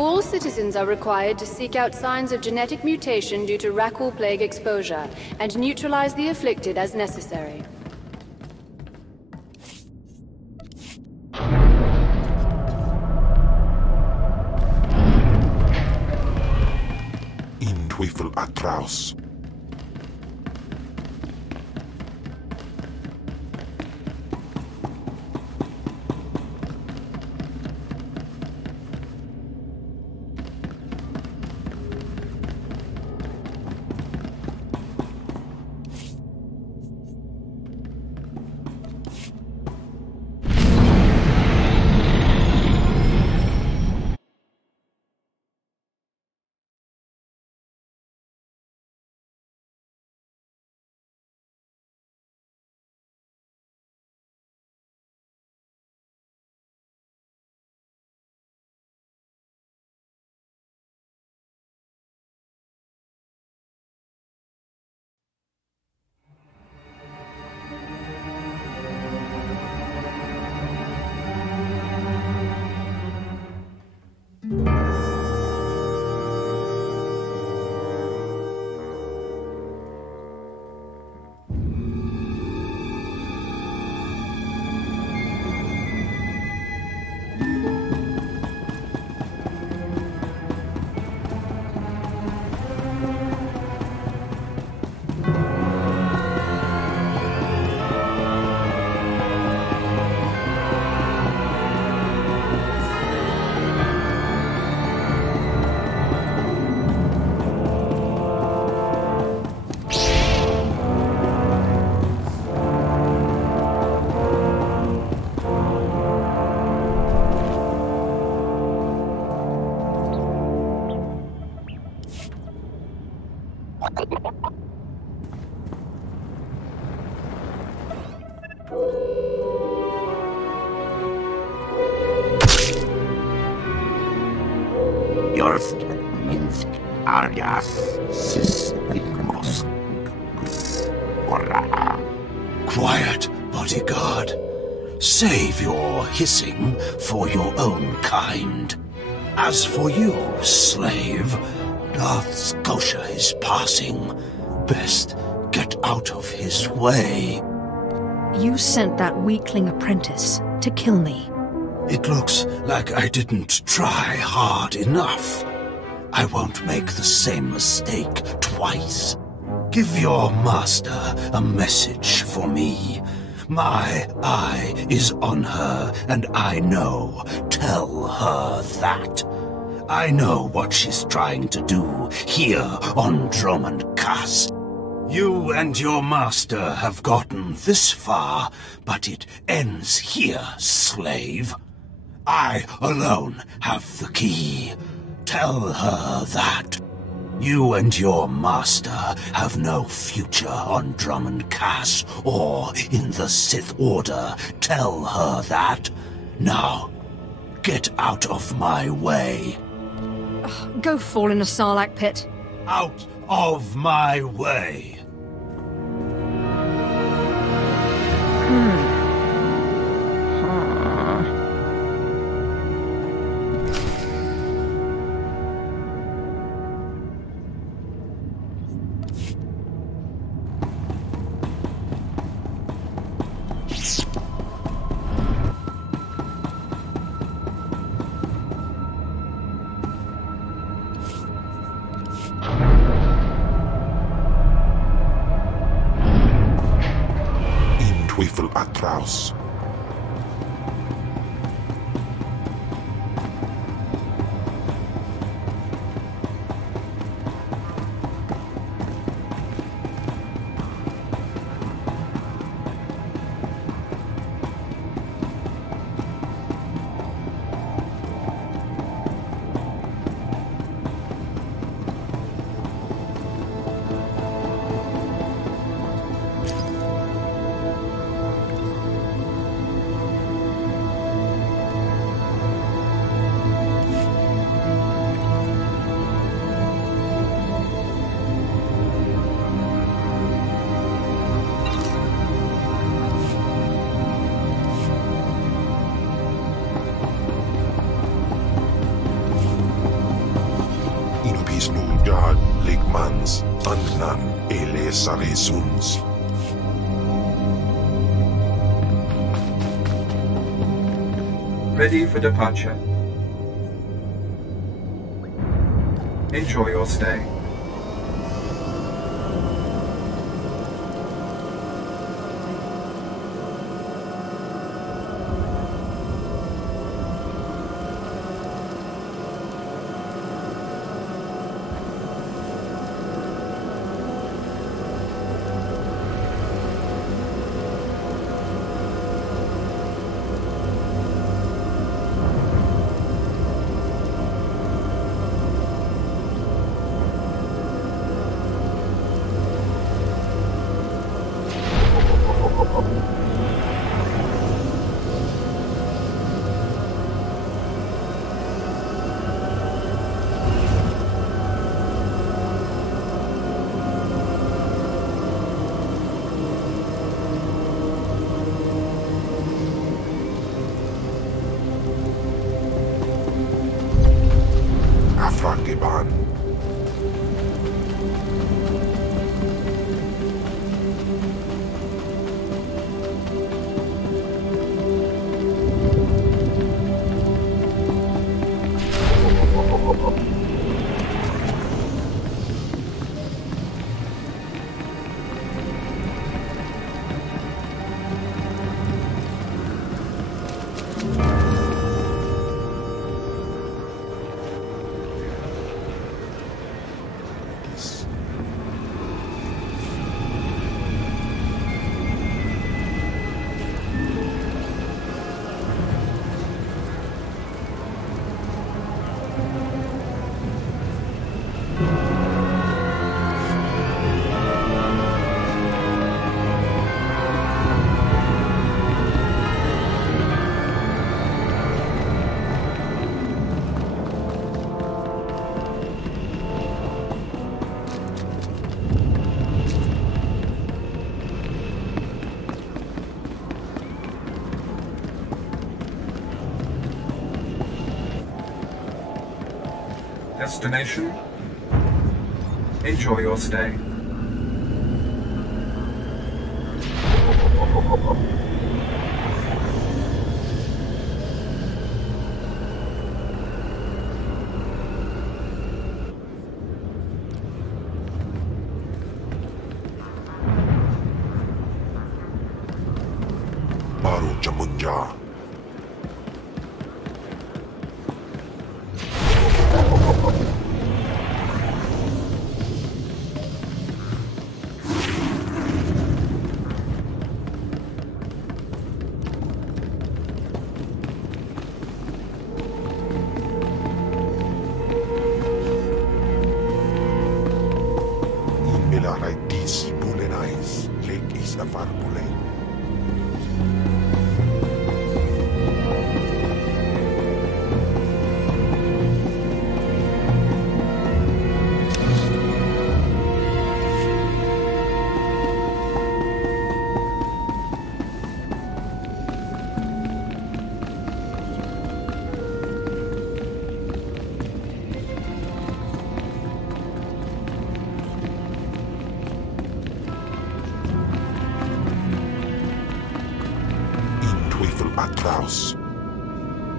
All citizens are required to seek out signs of genetic mutation due to Rakul plague exposure, and neutralize the afflicted as necessary. In Teufel atraus. Quiet, bodyguard. Save your hissing for your own kind. As for you, slave, Darth Scotia is passing. Best get out of his way. You sent that weakling apprentice to kill me. It looks like I didn't try hard enough. I won't make the same mistake twice. Give your master a message for me. My eye is on her, and I know. Tell her that. I know what she's trying to do here on Drummond Cass. You and your master have gotten this far, but it ends here, slave. I alone have the key. Tell her that. You and your master have no future on Drummond Cass or in the Sith Order. Tell her that. Now, get out of my way. Go fall in a Sarlacc pit. Out of my way. Teufel atrous. Inubisnungad ligmans andnan elesare suns. Ready for departure. Enjoy your stay. Afragiban. Destination. Enjoy your stay. Farpule. Atraus.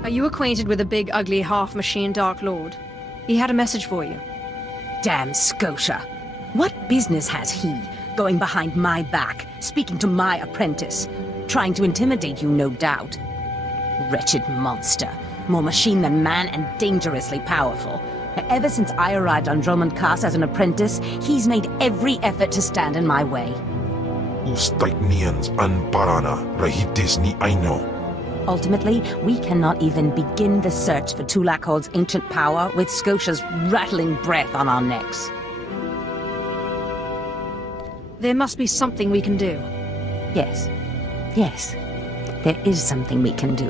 Are you acquainted with the big, ugly, half-machine Dark Lord? He had a message for you. Damn Scotia. What business has he, going behind my back, speaking to my apprentice? Trying to intimidate you, no doubt. Wretched monster. More machine than man and dangerously powerful. Ever since I arrived on Drummond Cass as an apprentice, he's made every effort to stand in my way. Ustaitnians an parana rahitis ni aino. Ultimately, we cannot even begin the search for Tulakhold's ancient power with Scotia's rattling breath on our necks. There must be something we can do. Yes. Yes. There is something we can do.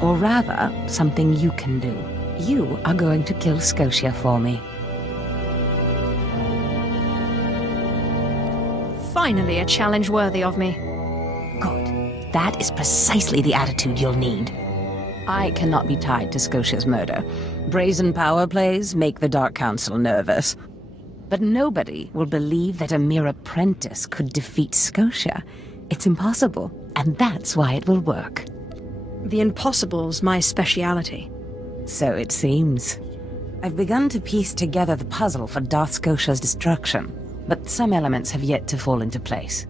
Or rather, something you can do. You are going to kill Scotia for me. Finally, a challenge worthy of me. Good. That is precisely the attitude you'll need. I cannot be tied to Scotia's murder. Brazen power plays make the Dark Council nervous. But nobody will believe that a mere apprentice could defeat Scotia. It's impossible, and that's why it will work. The impossible's my speciality. So it seems. I've begun to piece together the puzzle for Darth Scotia's destruction, but some elements have yet to fall into place.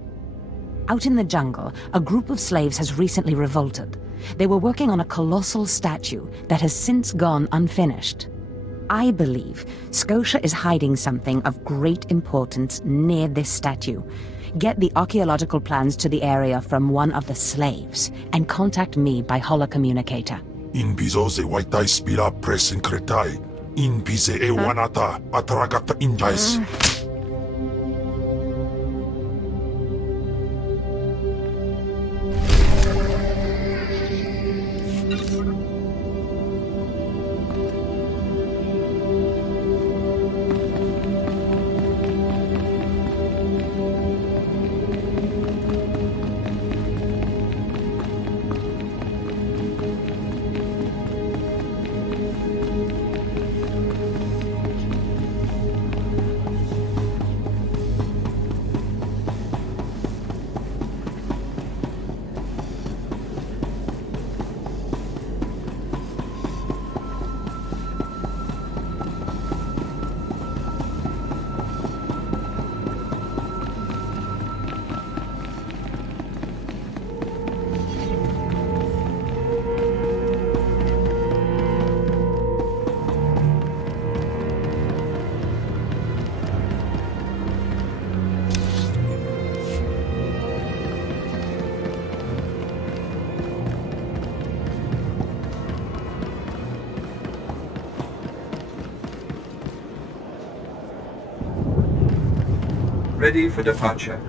Out in the jungle, a group of slaves has recently revolted. They were working on a colossal statue that has since gone unfinished. I believe Scotia is hiding something of great importance near this statue. Get the archaeological plans to the area from one of the slaves, and contact me by holocommunicator. In bizo ze waitai spira presen kretai. In bize e wanata ataragata injais. Ready for departure.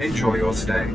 Enjoy your stay.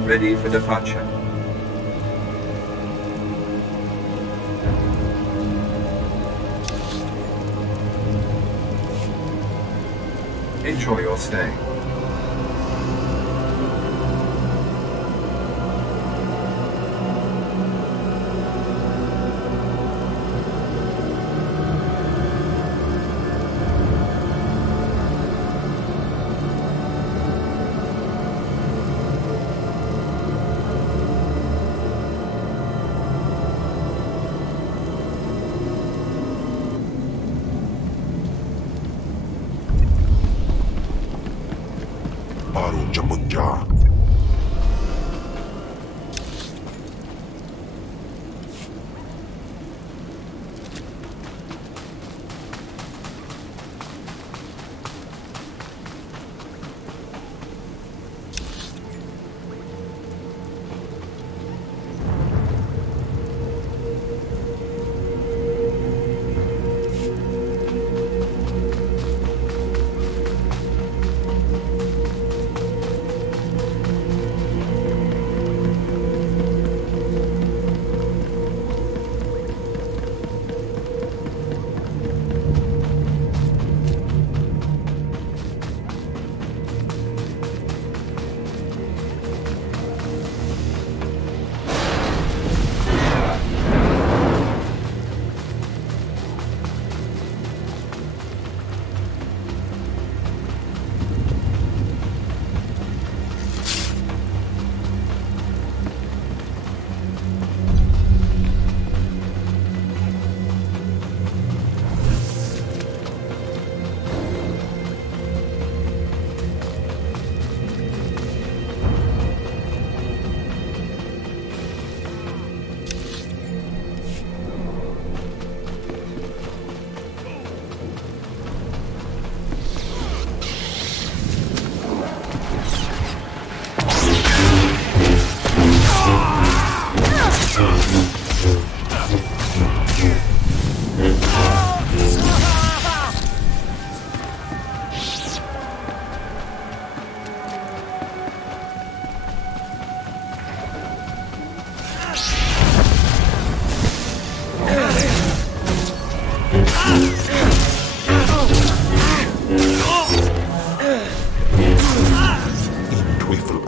Ready for departure. Enjoy your stay.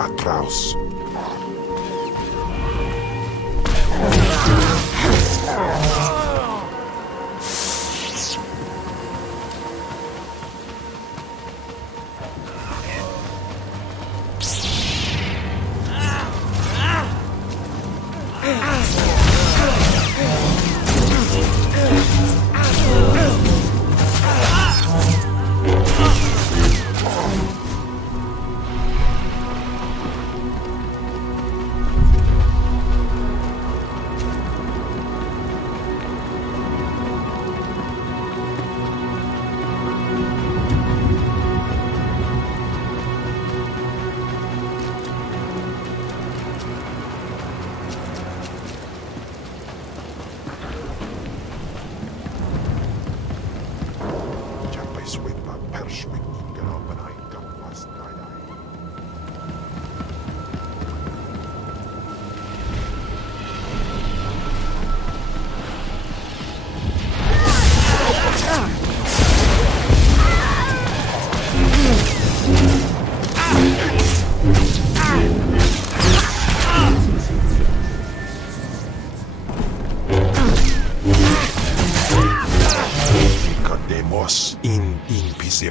patraus.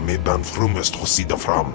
Me ben frumest hosida fram.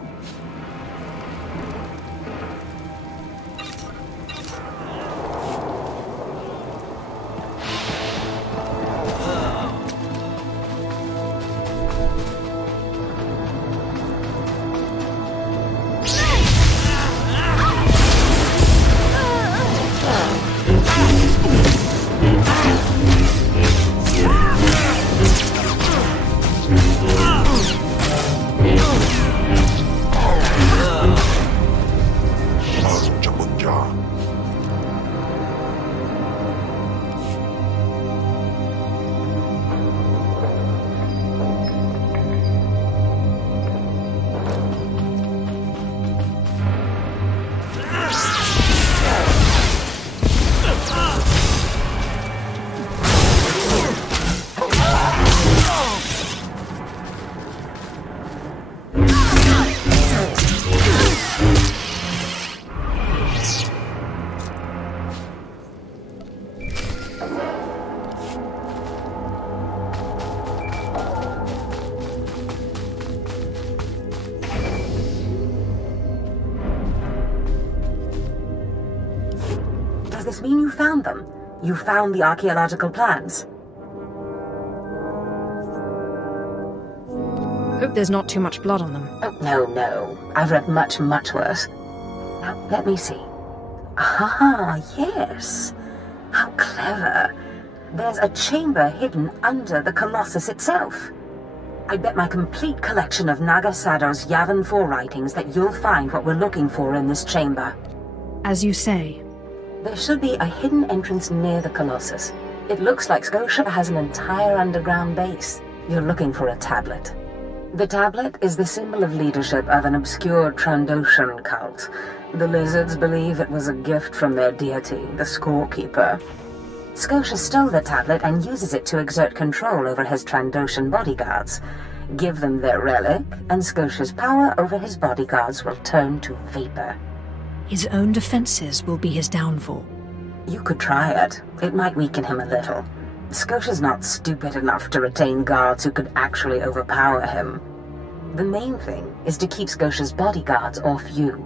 Does this mean you found them? You found the archaeological plans? Hope there's not too much blood on them. Oh, no. I've read much, much worse. Now, let me see. Ah, yes. How clever. There's a chamber hidden under the Colossus itself. I bet my complete collection of Nagasado's Yavin 4 writings that you'll find what we're looking for in this chamber. As you say. There should be a hidden entrance near the Colossus. It looks like Scotia has an entire underground base. You're looking for a tablet. The tablet is the symbol of leadership of an obscure Trandoshan cult. The lizards believe it was a gift from their deity, the Scorekeeper. Scotia stole the tablet and uses it to exert control over his Trandoshan bodyguards. Give them their relic, and Scotia's power over his bodyguards will turn to vapor. His own defenses will be his downfall. You could try it. It might weaken him a little. Scotia's not stupid enough to retain guards who could actually overpower him. The main thing is to keep Scotia's bodyguards off you.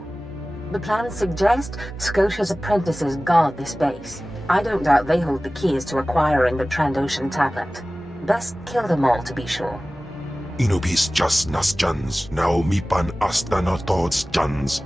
The plans suggest Scotia's apprentices guard this base. I don't doubt they hold the keys to acquiring the Trandoshan tablet. Best kill them all to be sure. Inubis just nas jans, now mipan astana tods jans.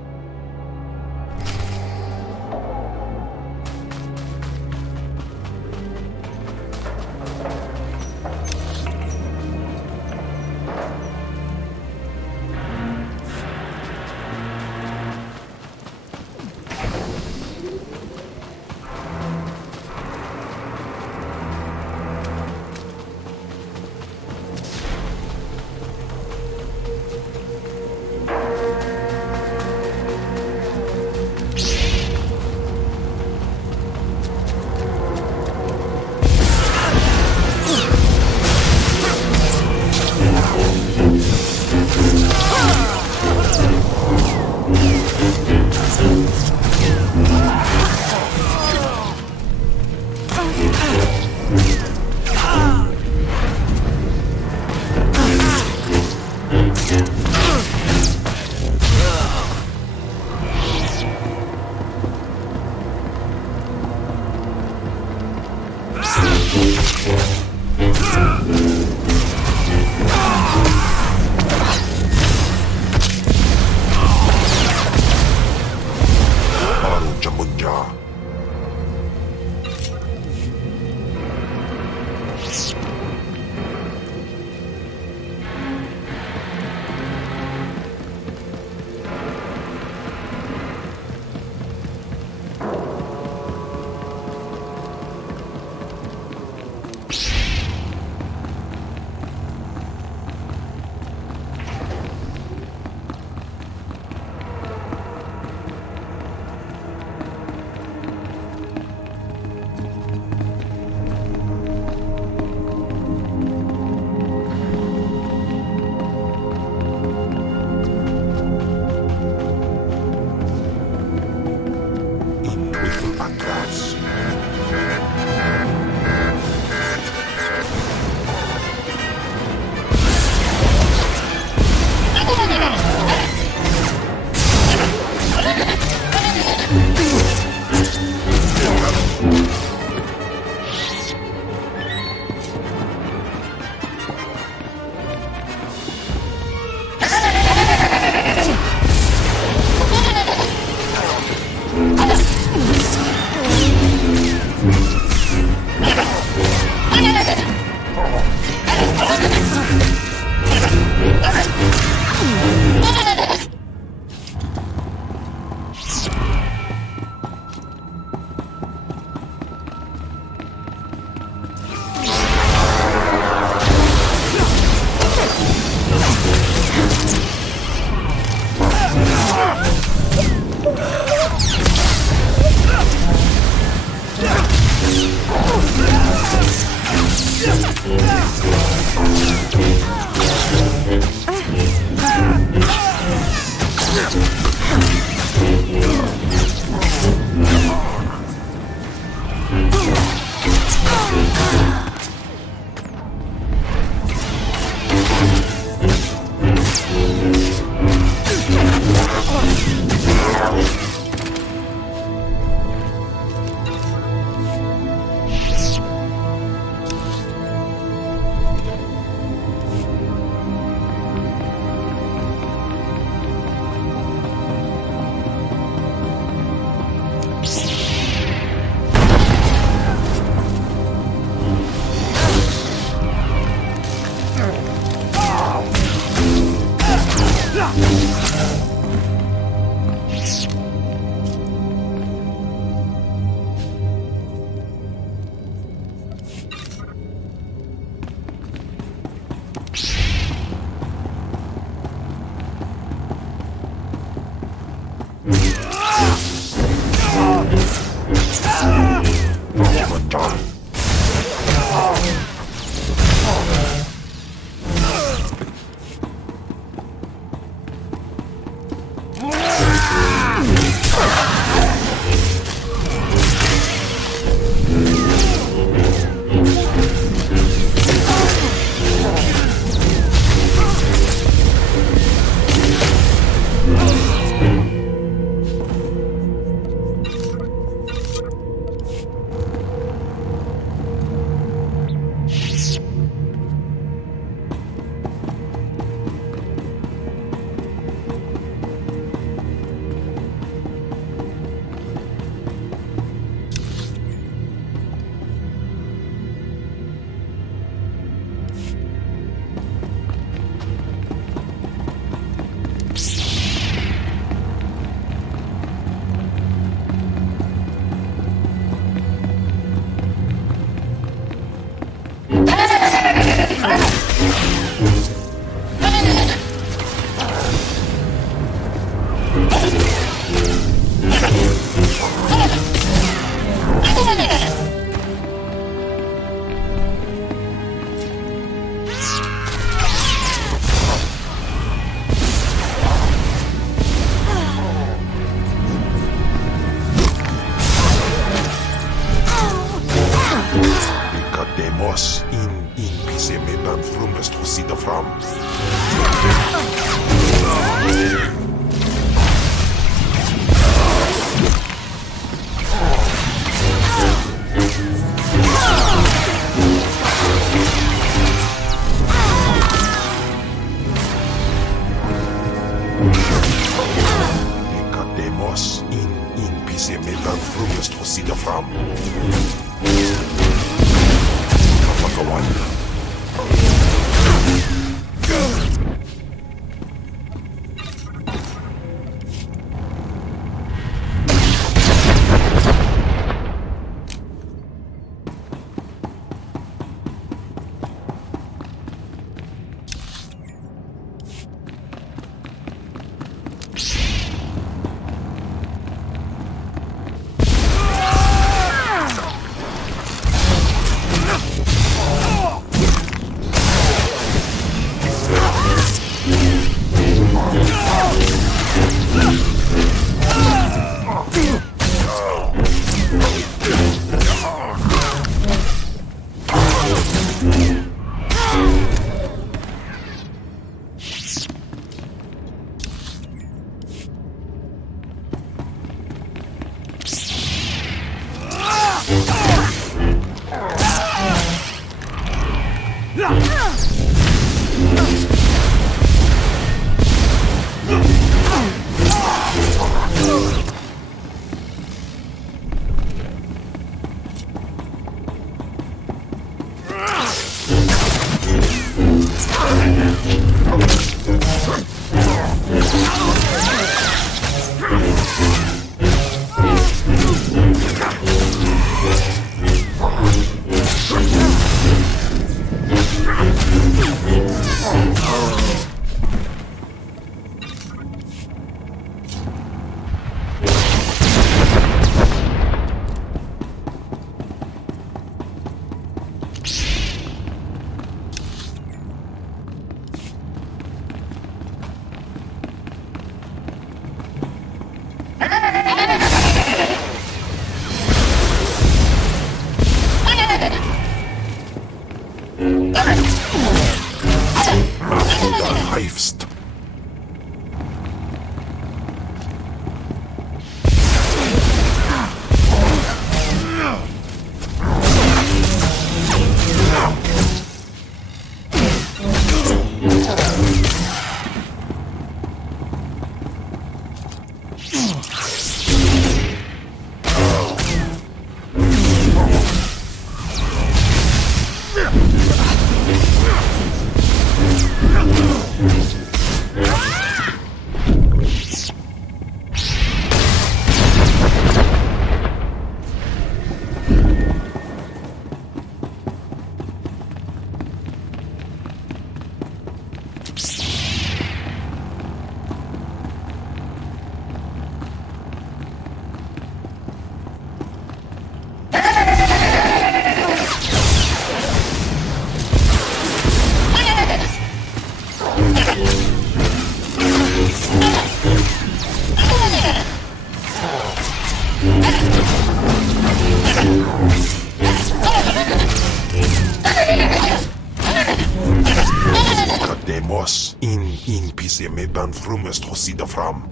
moss in pise medan frumest hosida fram.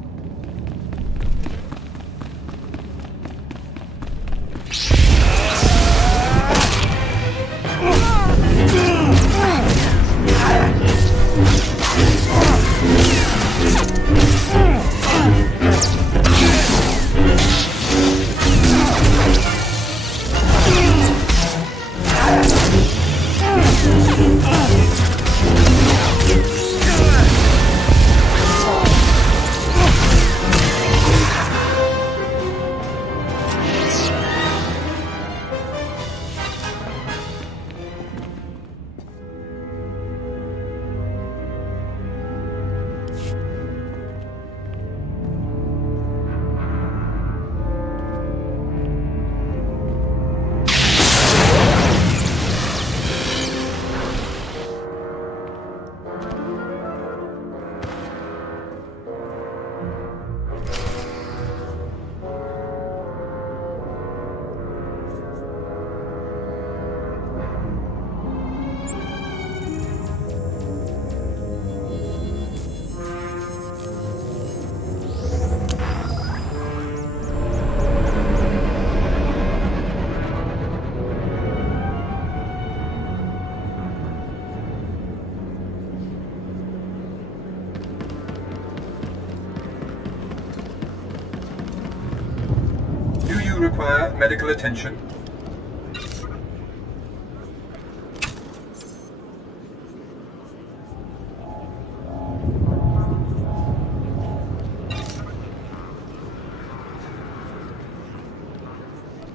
Require medical attention.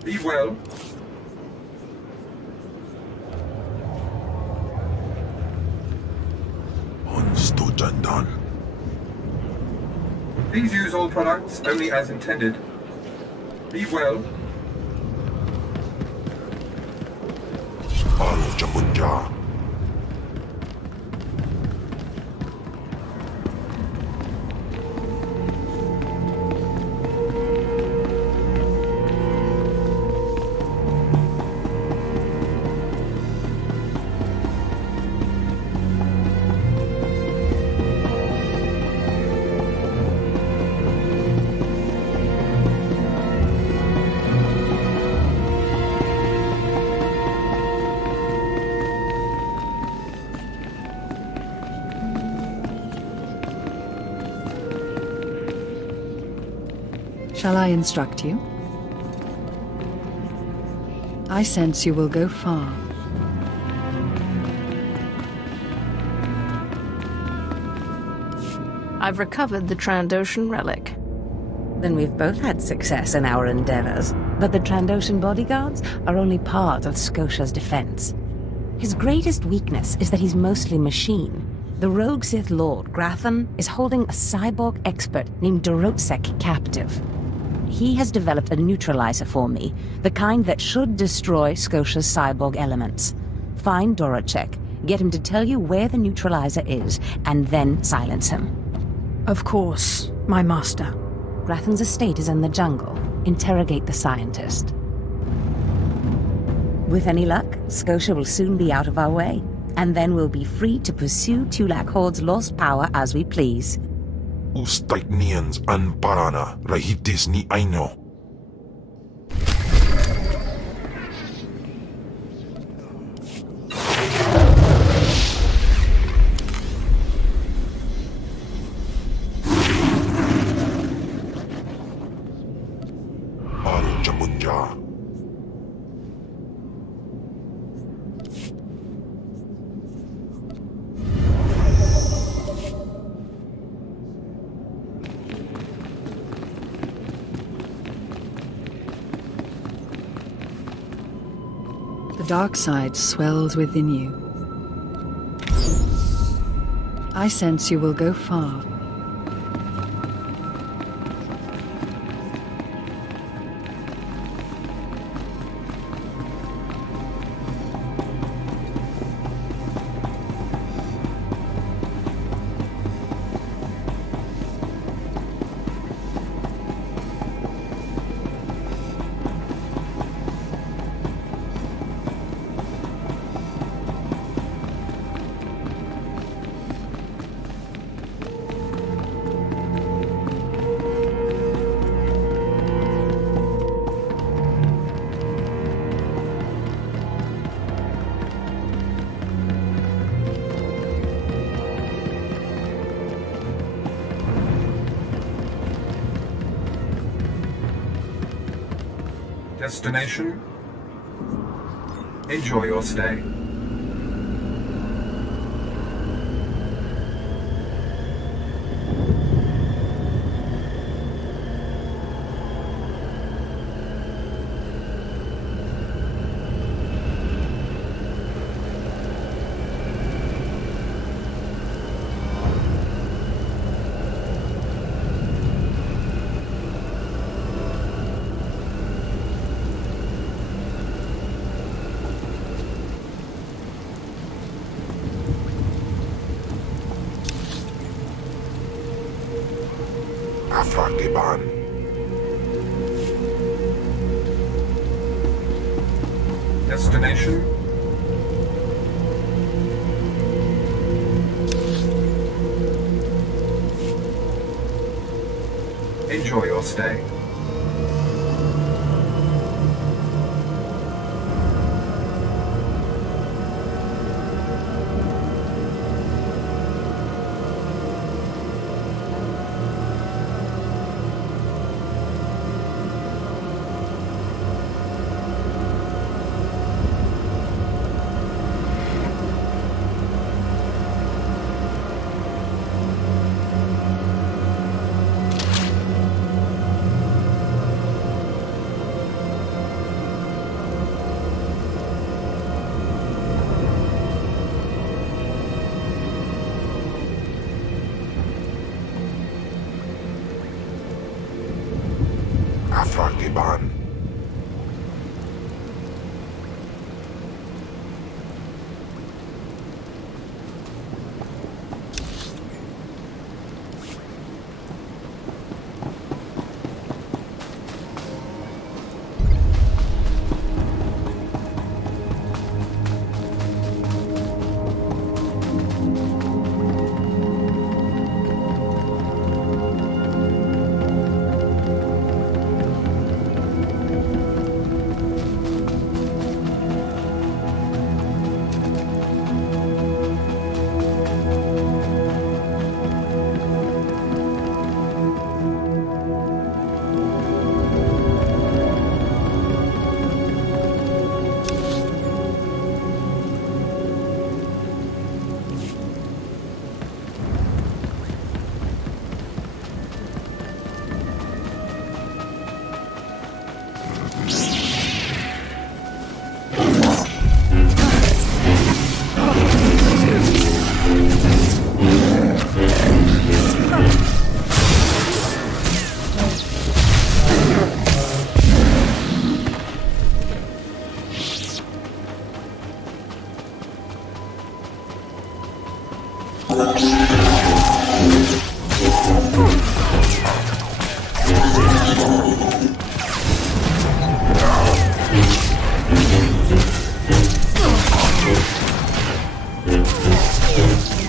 Be well. Honstojandan. Please use all products only as intended. Be well. Alo Jamunja. Shall I instruct you? I sense you will go far. I've recovered the Trandoshan relic. Then we've both had success in our endeavors. But the Trandoshan bodyguards are only part of Scotia's defense. His greatest weakness is that he's mostly machine. The rogue Sith Lord, Grathan, is holding a cyborg expert named Dorotsek captive. He has developed a neutralizer for me, the kind that should destroy Scotia's cyborg elements. Find Dorotsek, get him to tell you where the neutralizer is, and then silence him. Of course, my master. Grathan's estate is in the jungle. Interrogate the scientist. With any luck, Scotia will soon be out of our way, and then we'll be free to pursue Tulak Horde's lost power as we please. Ustaiknians an parana, rahitis ni aino. Alo Jamunja. The dark side swells within you. I sense you will go far. Destination? Enjoy your stay. Afrakiban. Destination? Enjoy your stay. Afrakiban.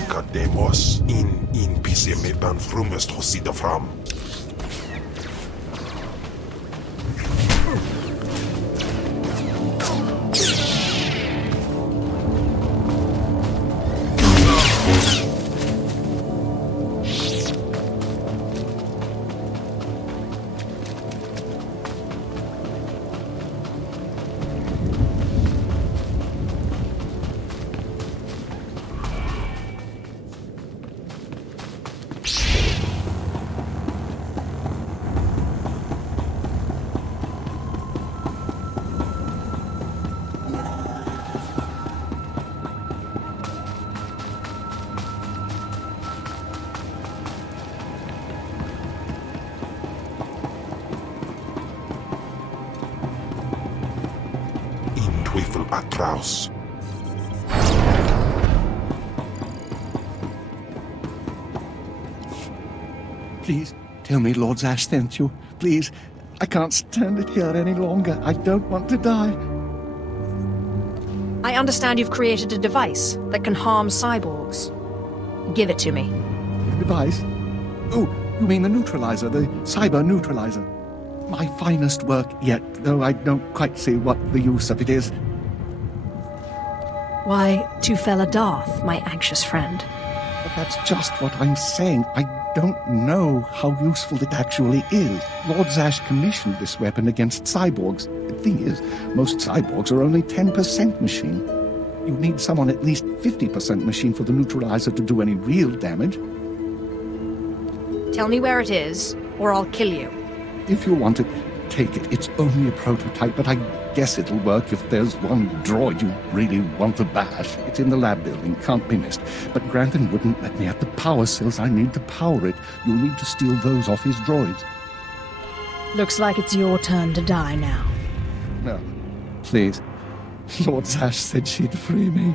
Cademos in pisemetan frumest hosida fram. Teufel atraus. Please, tell me Lord Zash sent you. Please, I can't stand it here any longer. I don't want to die. I understand you've created a device that can harm cyborgs. Give it to me. Device? Oh, you mean the neutralizer, the cyber neutralizer. My finest work yet, though I don't quite see what the use of it is. Why, to fell a Darth, my anxious friend. But that's just what I'm saying. I don't know how useful it actually is. Lord Zash commissioned this weapon against cyborgs. The thing is, most cyborgs are only 10% machine. You need someone at least 50% machine for the neutralizer to do any real damage. Tell me where it is, or I'll kill you. If you want it, take it. It's only a prototype, but I guess it'll work if there's one droid you really want to bash. It's in the lab building, can't be missed. But Granton wouldn't let me have the power cells I need to power it. You'll need to steal those off his droids. Looks like it's your turn to die now. No, please. Lord Zash said she'd free me.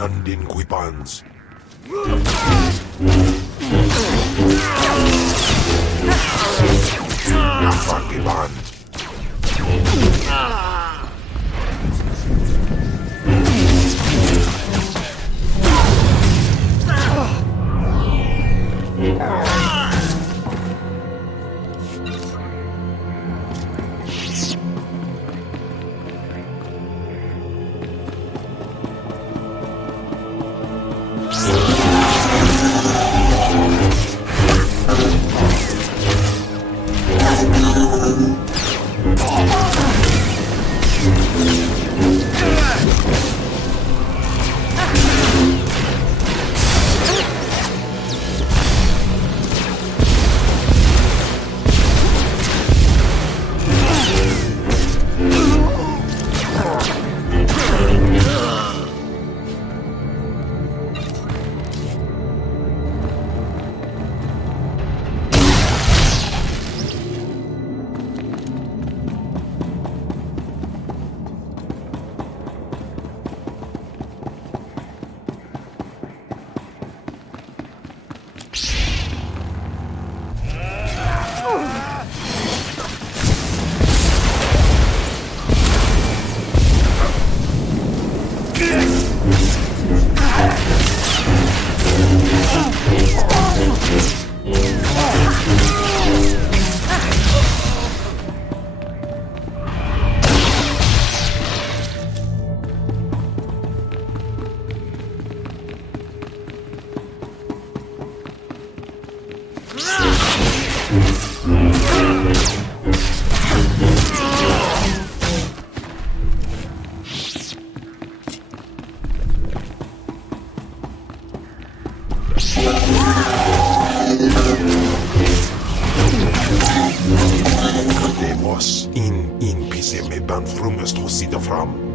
Nandin Quipans. Nafakiban. Demos in pise me ban frumest hos sida fram.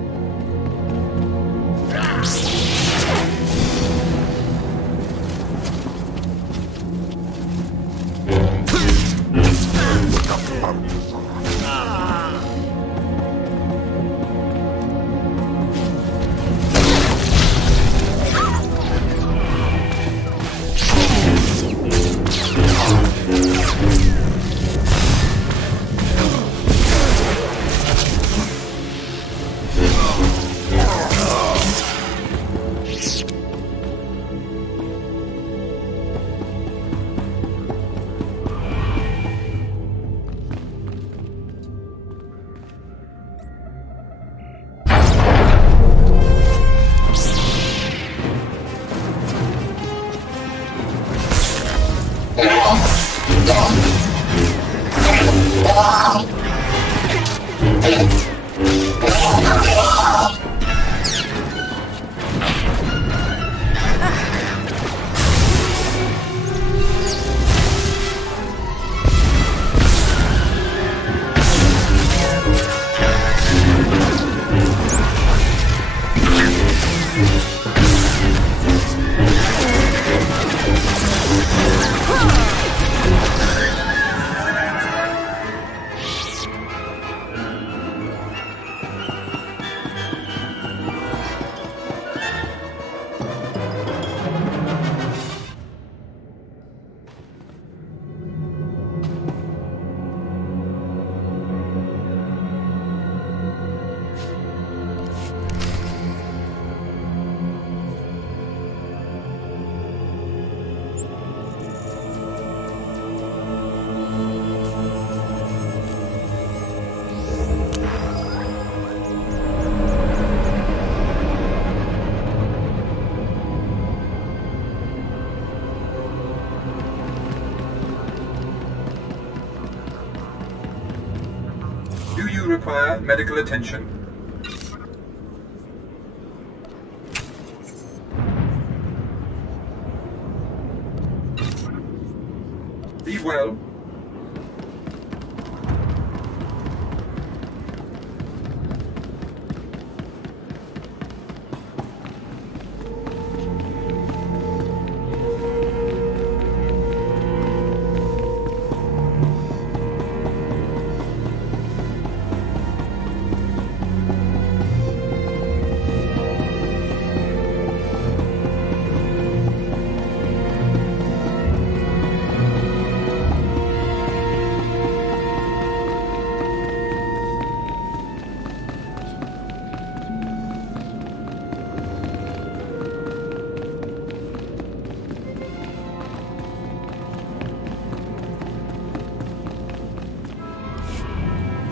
Do you require medical attention? Be well.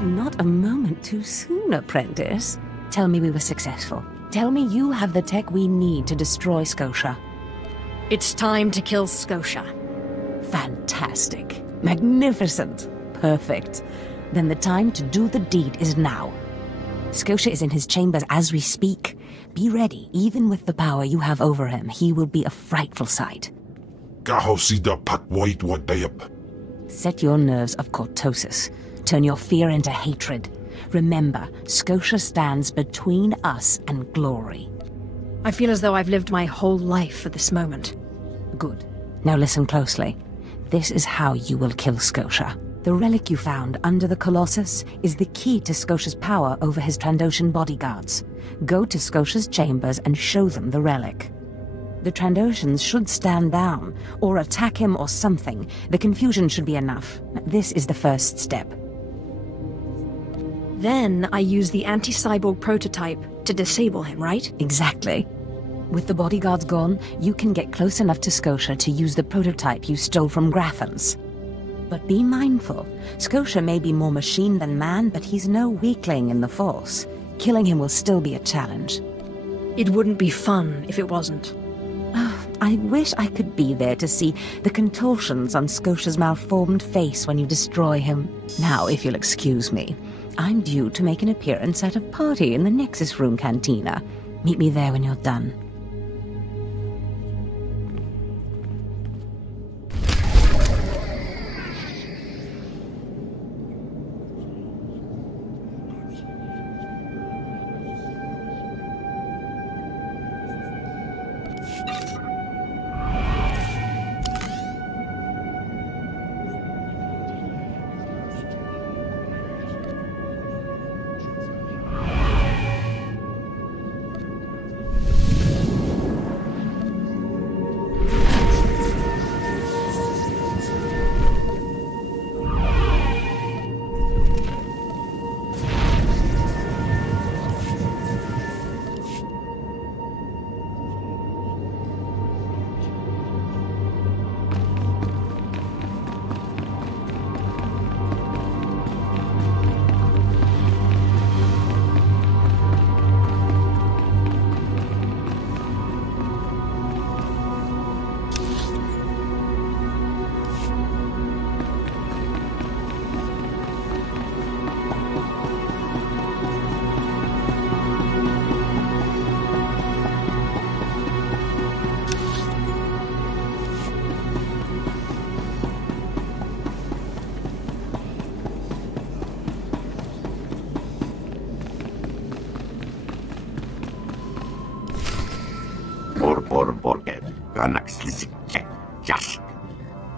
Not a moment too soon, apprentice. Tell me we were successful. Tell me you have the tech we need to destroy Scotia. It's time to kill Scotia. Fantastic. Magnificent. Perfect. Then the time to do the deed is now. Scotia is in his chambers as we speak. Be ready. Even with the power you have over him, he will be a frightful sight. Set your nerves of cortosis. Turn your fear into hatred. Remember, Scotia stands between us and glory. I feel as though I've lived my whole life for this moment. Good. Now listen closely. This is how you will kill Scotia. The relic you found under the Colossus is the key to Scotia's power over his Trandoshan bodyguards. Go to Scotia's chambers and show them the relic. The Trandoshans should stand down, or attack him or something. The confusion should be enough. This is the first step. Then I use the anti-cyborg prototype to disable him, right? Exactly. With the bodyguards gone, you can get close enough to Scotia to use the prototype you stole from Grathans. But be mindful. Scotia may be more machine than man, but he's no weakling in the Force. Killing him will still be a challenge. It wouldn't be fun if it wasn't. Oh, I wish I could be there to see the contortions on Scotia's malformed face when you destroy him. Now, if you'll excuse me, I'm due to make an appearance at a party in the Nexus Room Cantina. Meet me there when you're done.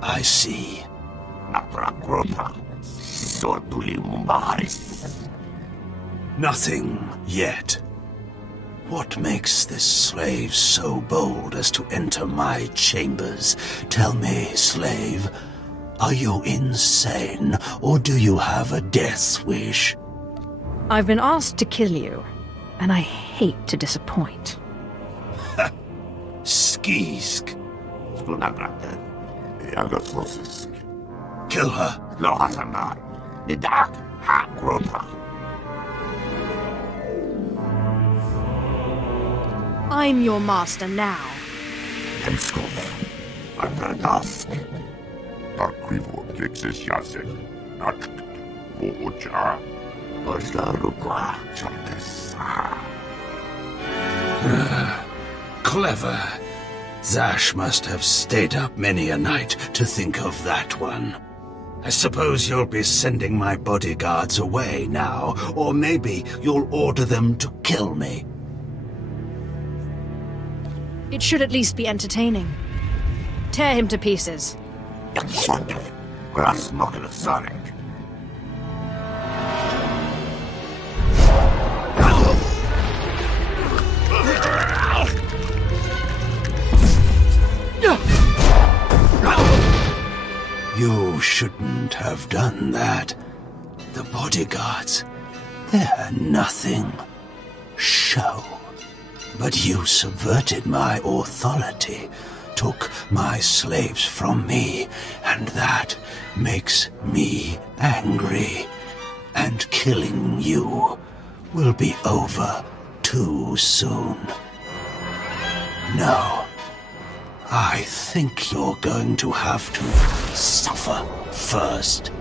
I see. Nothing yet. What makes this slave so bold as to enter my chambers? Tell me, slave, are you insane, or do you have a death wish? I've been asked to kill you, and I hate to disappoint. Skisk. Kill her. I'm your master now. Clever. Zash must have stayed up many a night to think of that one. I suppose you'll be sending my bodyguards away now, or maybe you'll order them to kill me. It should at least be entertaining. Tear him to pieces. You shouldn't have done that. The bodyguards, they're nothing. Show. But you subverted my authority, took my slaves from me, and that makes me angry. and killing you will be over too soon. No. I think you're going to have to suffer first.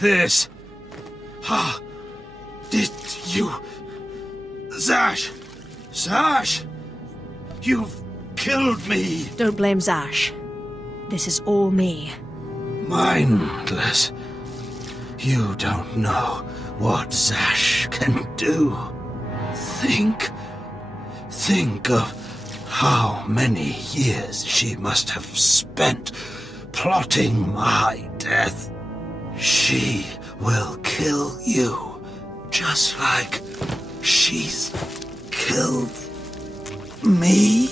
This... Ha! Did you... Zash! Zash! You've killed me! Don't blame Zash. This is all me. Mindless. You don't know what Zash can do. Think of how many years she must have spent plotting my death. She will kill you, just like she's killed me.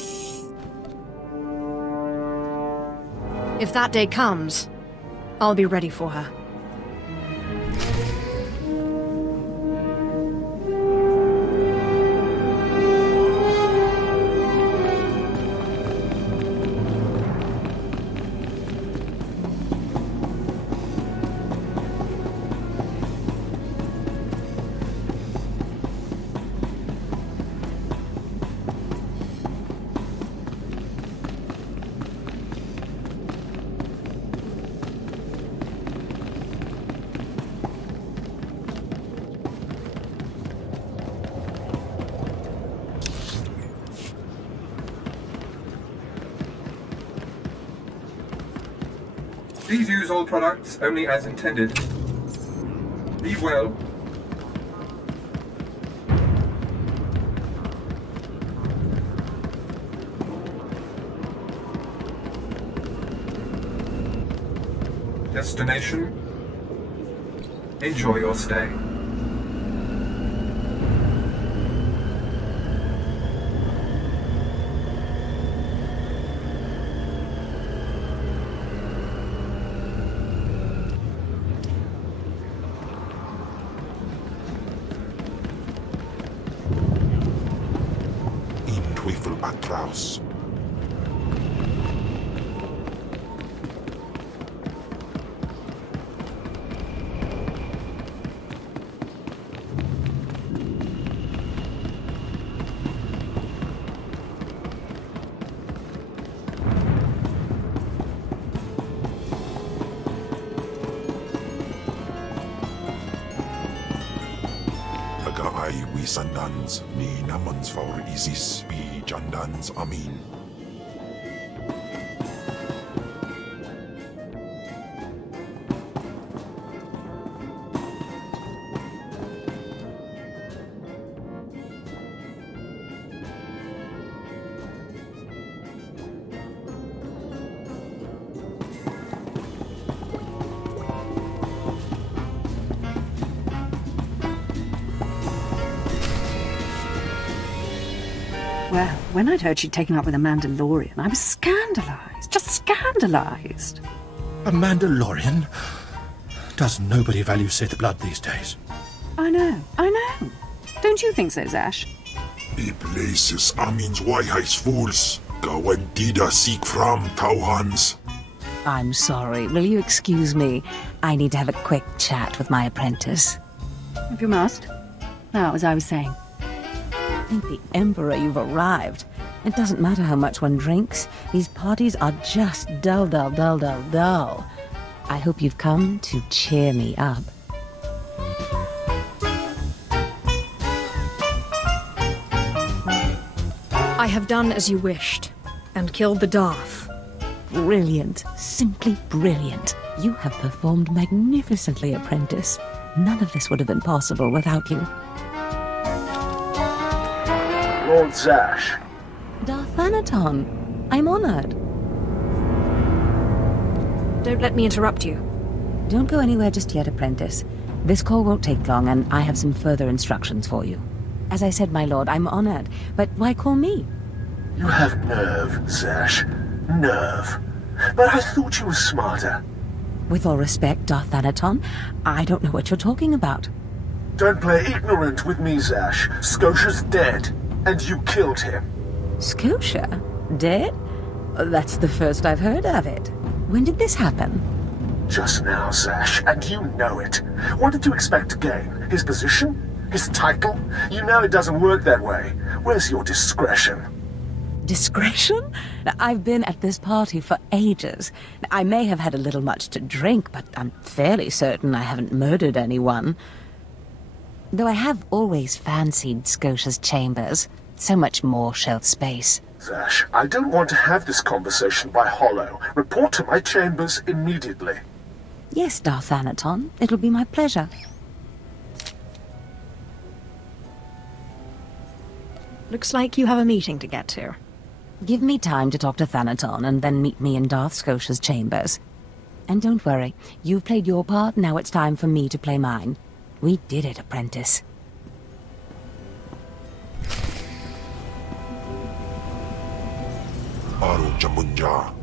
If that day comes, I'll be ready for her. Please use all products only as intended. Be well. Destination. Enjoy your stay. Teufel atraus. Ay wi sandans, ni namans for Isis, wi jandans amin. Well, when I'd heard she'd taken up with a Mandalorian, I was scandalised. Just scandalised. scandalized. A Mandalorian? Does nobody value Sith blood these days? I know. Don't you think so, Zash? Die places amins waiheis fools. Gawantida seek from Tauhans. I'm sorry. Will you excuse me? I need to have a quick chat with my apprentice. If you must. Now, as I was saying. Thank the Emperor you've arrived. It doesn't matter how much one drinks. These parties are just dull. I hope you've come to cheer me up. I have done as you wished, and killed the Darth. Brilliant. Simply brilliant. You have performed magnificently, apprentice. None of this would have been possible without you. Lord Zash. Darthanaton, I'm honored. Don't let me interrupt you. Don't go anywhere just yet, apprentice. This call won't take long, and I have some further instructions for you. As I said, my lord, I'm honored, but why call me? You have nerve, Zash. Nerve. But I thought you were smarter. With all respect, Darthanaton, I don't know what you're talking about. Don't play ignorant with me, Zash. Scotia's dead, and you killed him. Scotia? Dead? That's the first I've heard of it. When did this happen? Just now, Zash, and you know it. What did you expect to gain? His position? His title? You know it doesn't work that way. Where's your discretion? Discretion? I've been at this party for ages. I may have had a little much to drink, but I'm fairly certain I haven't murdered anyone. Though I have always fancied Scotia's chambers. So much more shelf space. Zash, I don't want to have this conversation by hollow. Report to my chambers immediately. Yes, Darthanaton. It'll be my pleasure. Looks like you have a meeting to get to. Give me time to talk to Thanaton, and then meet me in Darth Scotia's chambers. And don't worry, you've played your part, now it's time for me to play mine. We did it, apprentice. Aro Jamunja.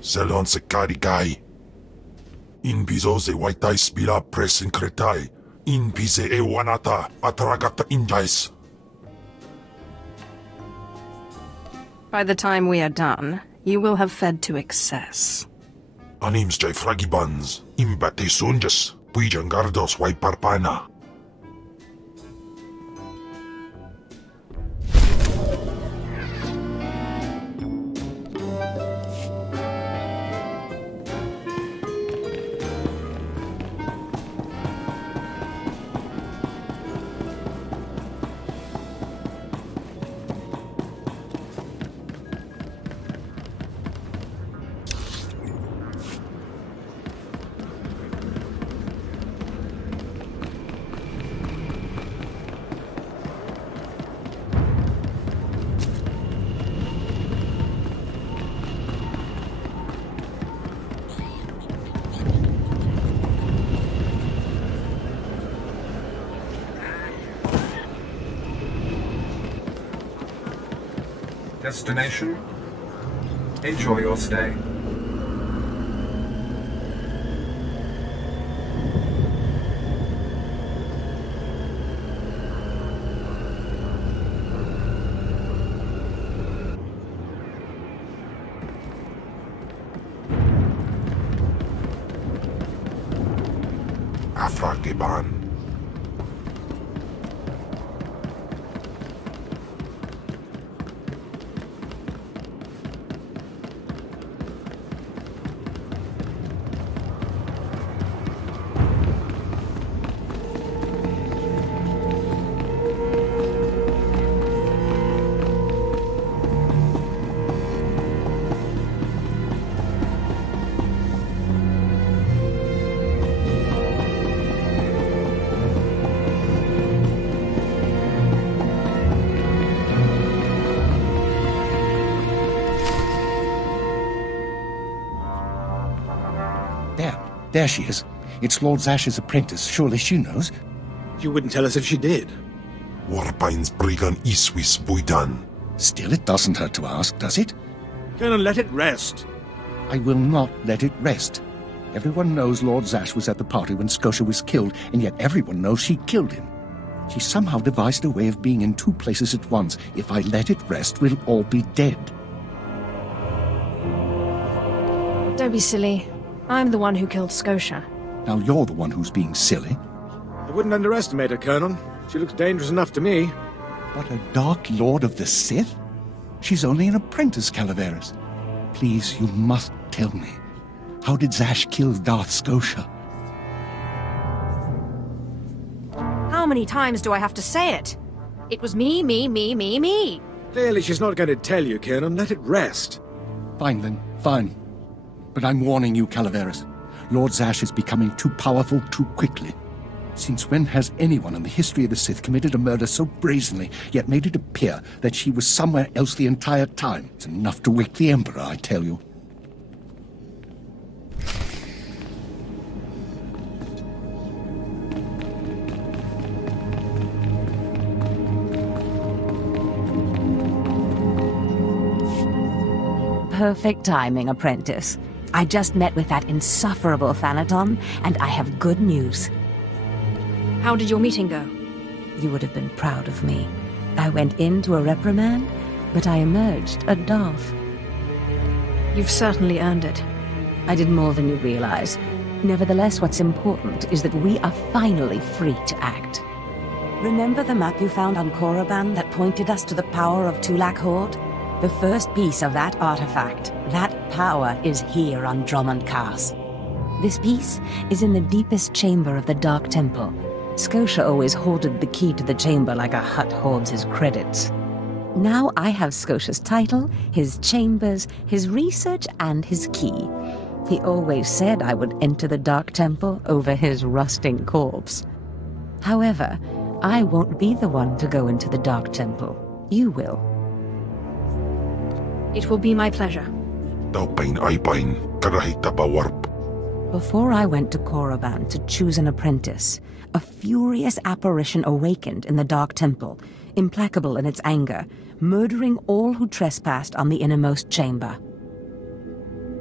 Selon se carigai. In piso se waitai spila presin cretai. In pise e wanata atragata injais. By the time we are done, you will have fed to excess. Anims jai fragibans. Imbate sunjas. Puijangardos wai parpana. Destination? Enjoy your stay. Afragiban. There she is. It's Lord Zash's apprentice. Surely she knows. You wouldn't tell us if she did. Warpain's Brigan Iswis Buidan. Still, it doesn't hurt to ask, does it? Colonel, let it rest. I will not let it rest. Everyone knows Lord Zash was at the party when Scotia was killed, and yet everyone knows she killed him. She somehow devised a way of being in two places at once. If I let it rest, we'll all be dead. Don't be silly. I'm the one who killed Scotia. Now you're the one who's being silly. I wouldn't underestimate her, Colonel. She looks dangerous enough to me. But a Dark Lord of the Sith? She's only an apprentice, Calaveras. Please, you must tell me. How did Zash kill Darth Scotia? How many times do I have to say it? It was me, me, me, me, me. Clearly she's not going to tell you, Colonel. Let it rest. Fine then, fine. But I'm warning you, Calaveras. Lord Zash is becoming too powerful too quickly. Since when has anyone in the history of the Sith committed a murder so brazenly, yet made it appear that she was somewhere else the entire time? It's enough to wake the Emperor, I tell you. Perfect timing, apprentice. I just met with that insufferable Thanaton, and I have good news. How did your meeting go? You would have been proud of me. I went into a reprimand, but I emerged a Darth. You've certainly earned it. I did more than you realize. Nevertheless, what's important is that we are finally free to act. Remember the map you found on Korriban that pointed us to the power of Tulak Horde? The first piece of that artifact, that power, is here on Drummond Cars. This piece is in the deepest chamber of the Dark Temple. Scotia always hoarded the key to the chamber like a Hutt hoards his credits. Now I have Scotia's title, his chambers, his research, and his key. He always said I would enter the Dark Temple over his rusting corpse. However, I won't be the one to go into the Dark Temple. You will. It will be my pleasure. Before I went to Korriban to choose an apprentice, a furious apparition awakened in the Dark Temple, implacable in its anger, murdering all who trespassed on the innermost chamber.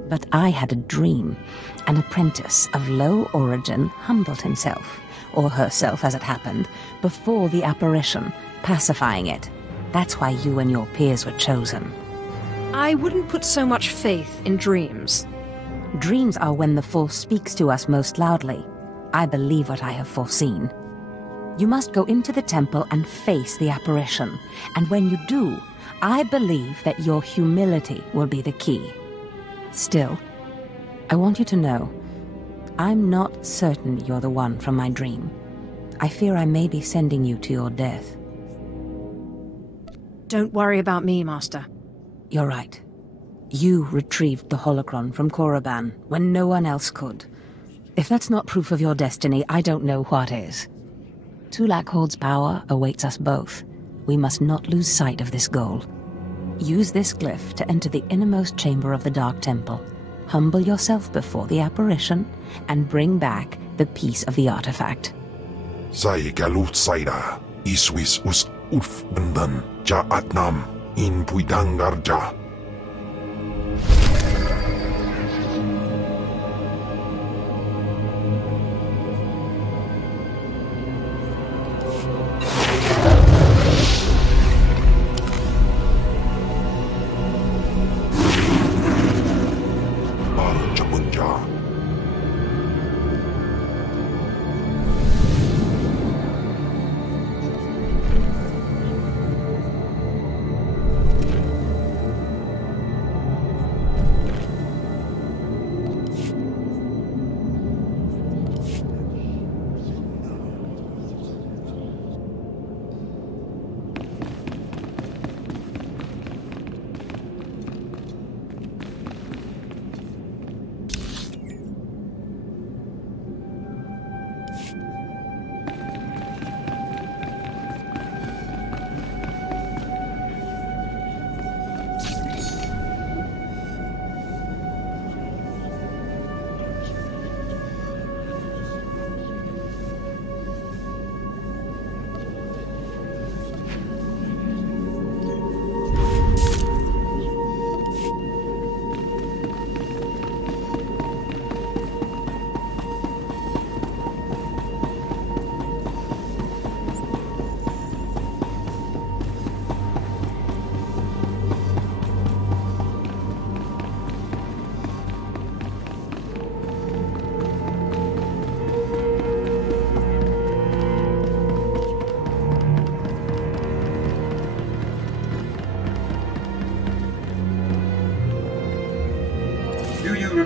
But I had a dream. An apprentice of low origin humbled himself, or herself as it happened, before the apparition, pacifying it. That's why you and your peers were chosen. I wouldn't put so much faith in dreams. Dreams are when the Force speaks to us most loudly. I believe what I have foreseen. You must go into the temple and face the apparition, and when you do, I believe that your humility will be the key. Still, I want you to know, I'm not certain you're the one from my dream. I fear I may be sending you to your death. Don't worry about me, Master. You're right. You retrieved the holocron from Korriban when no one else could. If that's not proof of your destiny, I don't know what is. Tulak Horde's power awaits us both. We must not lose sight of this goal. Use this glyph to enter the innermost chamber of the Dark Temple. Humble yourself before the apparition, and bring back the piece of the artifact. Galut Saira, Iswis us Uf Bandan, Ja Atnam, In Puidangarja.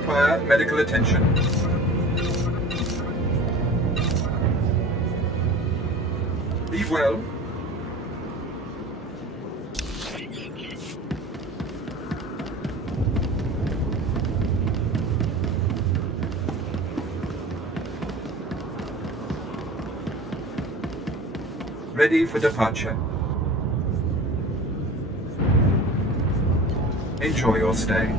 require medical attention. Be well. Ready for departure. Enjoy your stay.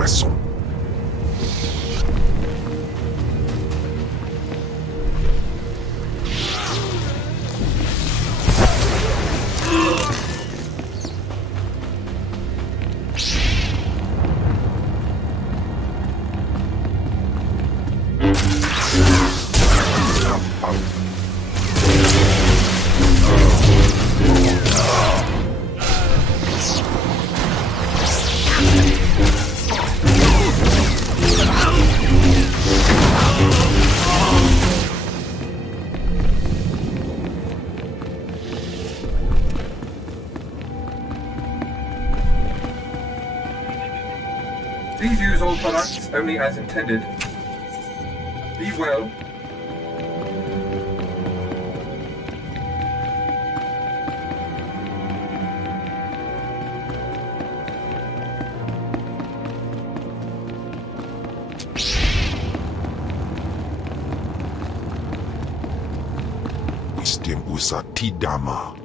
hueso. Please use all products only as intended. Be well. Istem usa tidama.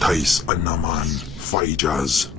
Tais anaman, Faijas.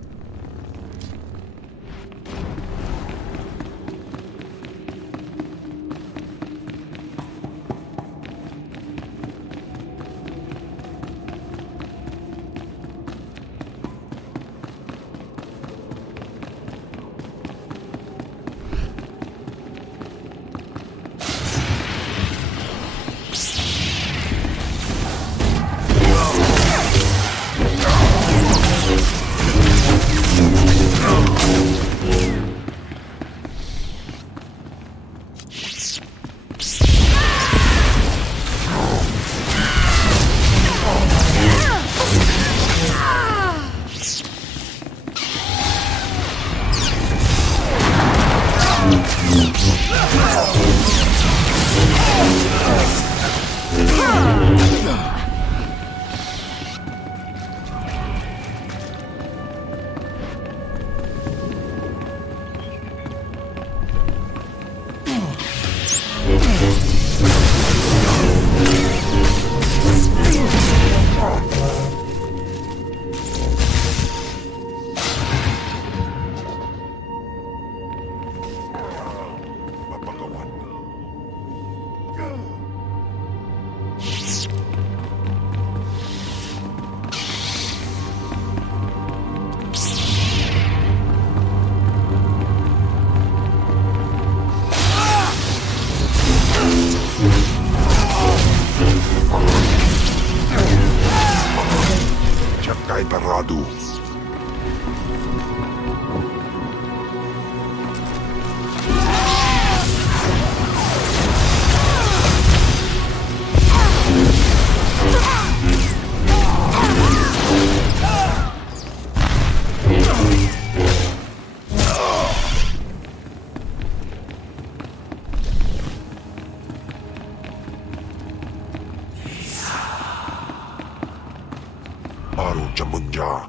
Paradu. Aru Jamunja.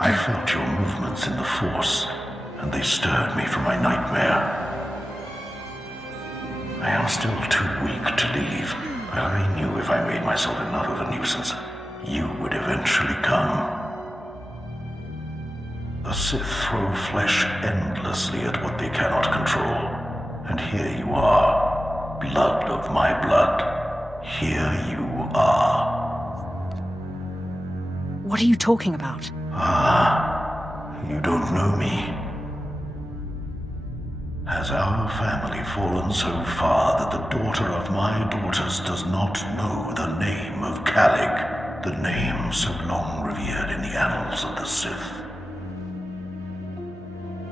I felt your movements in the Force, and they stirred me from my nightmare. I am still too weak to leave. I already knew if I made myself enough of a nuisance, you would eventually come. The Sith throw flesh endlessly at what they cannot control. And here you are, blood of my blood. Here you are. What are you talking about? Ah, you don't know me. Has our family fallen so far that the daughter of my daughters does not know the name of Calig, the name so long revered in the annals of the Sith?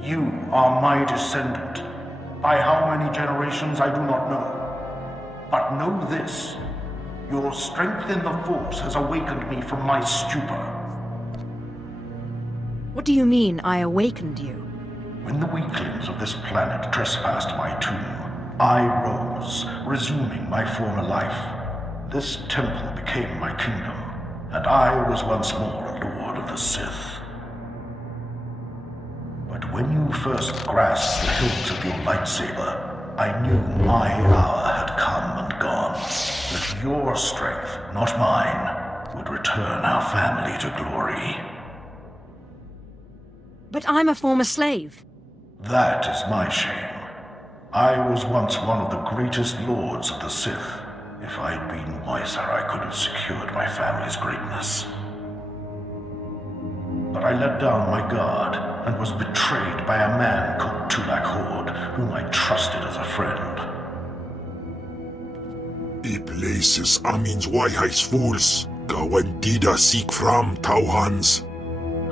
You are my descendant. By how many generations I do not know. But know this, your strength in the Force has awakened me from my stupor. What do you mean, I awakened you? When the weaklings of this planet trespassed my tomb, I rose, resuming my former life. This temple became my kingdom, and I was once more a Lord of the Sith. But when you first grasped the hilt of your lightsaber, I knew my hour had come and gone. That your strength, not mine, would return our family to glory. But I'm a former slave. That is my shame. I was once one of the greatest lords of the Sith. If I'd been wiser, I could have secured my family's greatness. But I let down my guard and was betrayed by a man called Tulak Hord, whom I trusted as a friend. I places Amin's Waiheis fools. Gawantida seek from Tauhans.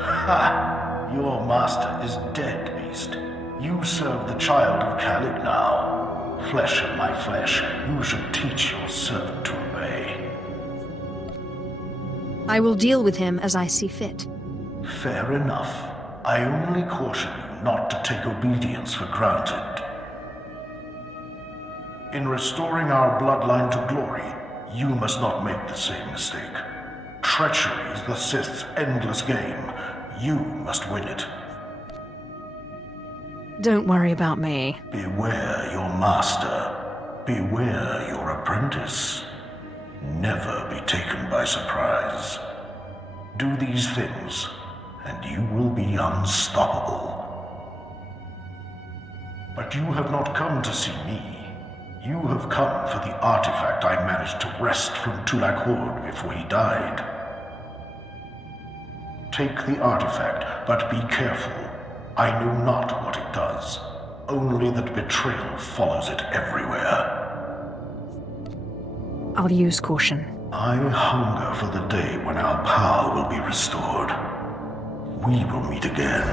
Ha! Your master is dead, beast. You serve the child of Calig now. Flesh of my flesh, you should teach your servant to obey. I will deal with him as I see fit. Fair enough. I only caution you not to take obedience for granted. In restoring our bloodline to glory, you must not make the same mistake. Treachery is the Sith's endless game. You must win it. Don't worry about me. Beware your master. Beware your apprentice. Never be taken by surprise. Do these things, and you will be unstoppable. But you have not come to see me. You have come for the artifact I managed to wrest from Tulak Hord before he died. Take the artifact, but be careful. I know not what it does, only that betrayal follows it everywhere. I'll use caution. I hunger for the day when our power will be restored. We will meet again.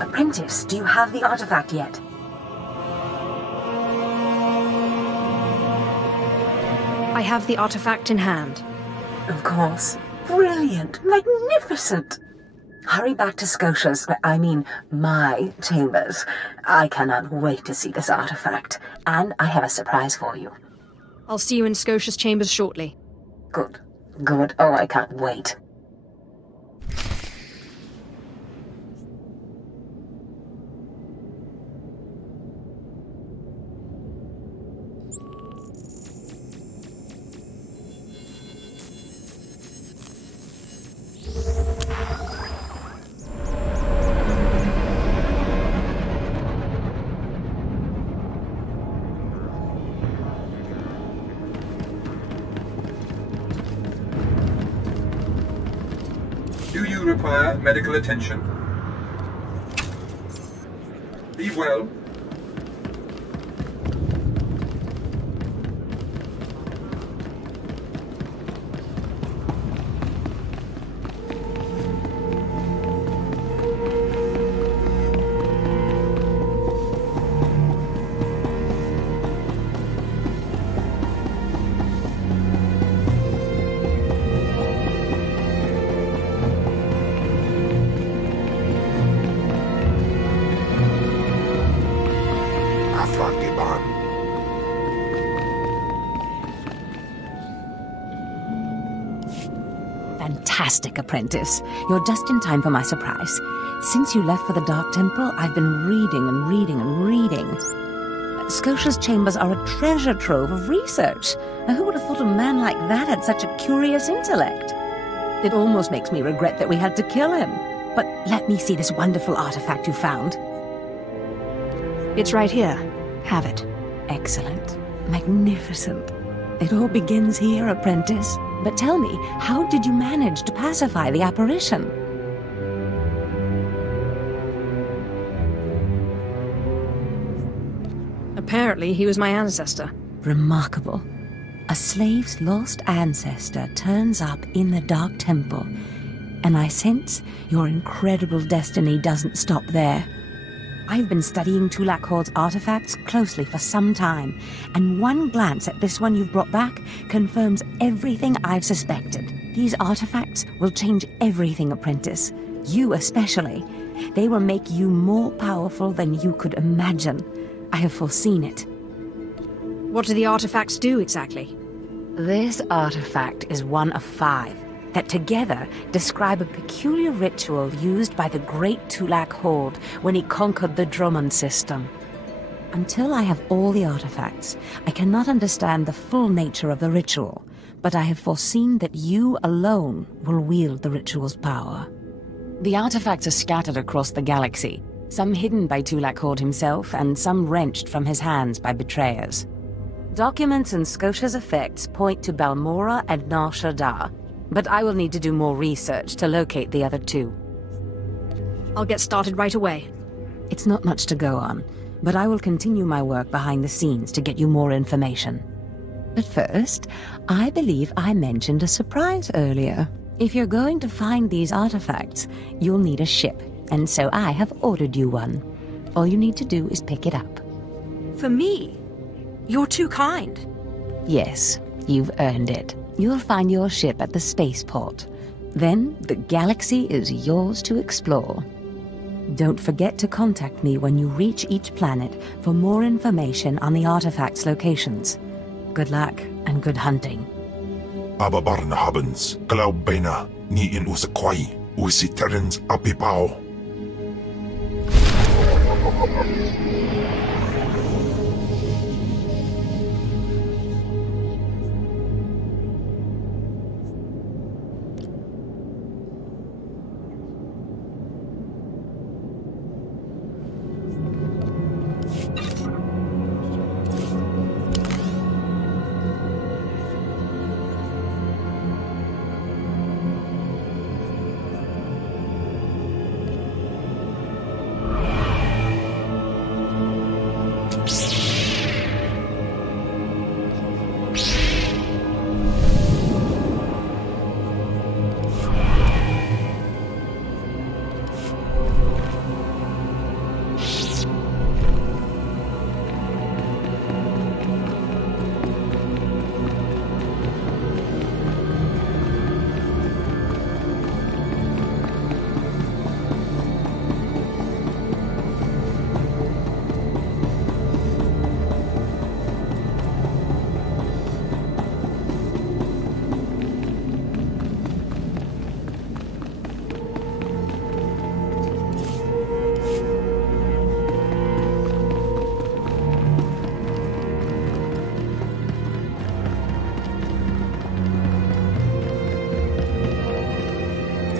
Apprentice, do you have the artifact yet? I have the artifact in hand. Of course. Brilliant. Magnificent. Hurry back to Scotia's, my chambers. I cannot wait to see this artifact. And I have a surprise for you. I'll see you in Scotia's chambers shortly. Good. Good. Oh, I can't wait. Do you require medical attention? Be well. Kaflagiban. Fantastic, apprentice. You're just in time for my surprise. Since you left for the Dark Temple, I've been reading and reading and reading. Scotia's chambers are a treasure trove of research. Now, who would have thought a man like that had such a curious intellect? It almost makes me regret that we had to kill him. But let me see this wonderful artifact you found. It's right here. Have it. Excellent. Magnificent. It all begins here, apprentice. But tell me, how did you manage to pacify the apparition? Apparently, he was my ancestor. Remarkable. A slave's lost ancestor turns up in the Dark Temple, and I sense your incredible destiny doesn't stop there. I've been studying Tulak Horde's artifacts closely for some time, and one glance at this one you've brought back confirms everything I've suspected. These artifacts will change everything, apprentice. You especially. They will make you more powerful than you could imagine. I have foreseen it. What do the artifacts do exactly? This artifact is one of 5 that together describe a peculiar ritual used by the great Tulak Horde when he conquered the Drummond system. Until I have all the artifacts, I cannot understand the full nature of the ritual, but I have foreseen that you alone will wield the ritual's power. The artifacts are scattered across the galaxy, some hidden by Tulak Horde himself and some wrenched from his hands by betrayers. Documents and Scotia's effects point to Balmora and Nar Shaddaa, but I will need to do more research to locate the other 2. I'll get started right away. It's not much to go on, but I will continue my work behind the scenes to get you more information. But first, I believe I mentioned a surprise earlier. If you're going to find these artifacts, you'll need a ship, and so I have ordered you one. All you need to do is pick it up. For me? You're too kind. Yes, you've earned it. You'll find your ship at the spaceport. Then the galaxy is yours to explore. Don't forget to contact me when you reach each planet for more information on the artifacts' locations. Good luck and good hunting. Ababarna habens, Glaubena, ni in usakwai, usiterens apipao.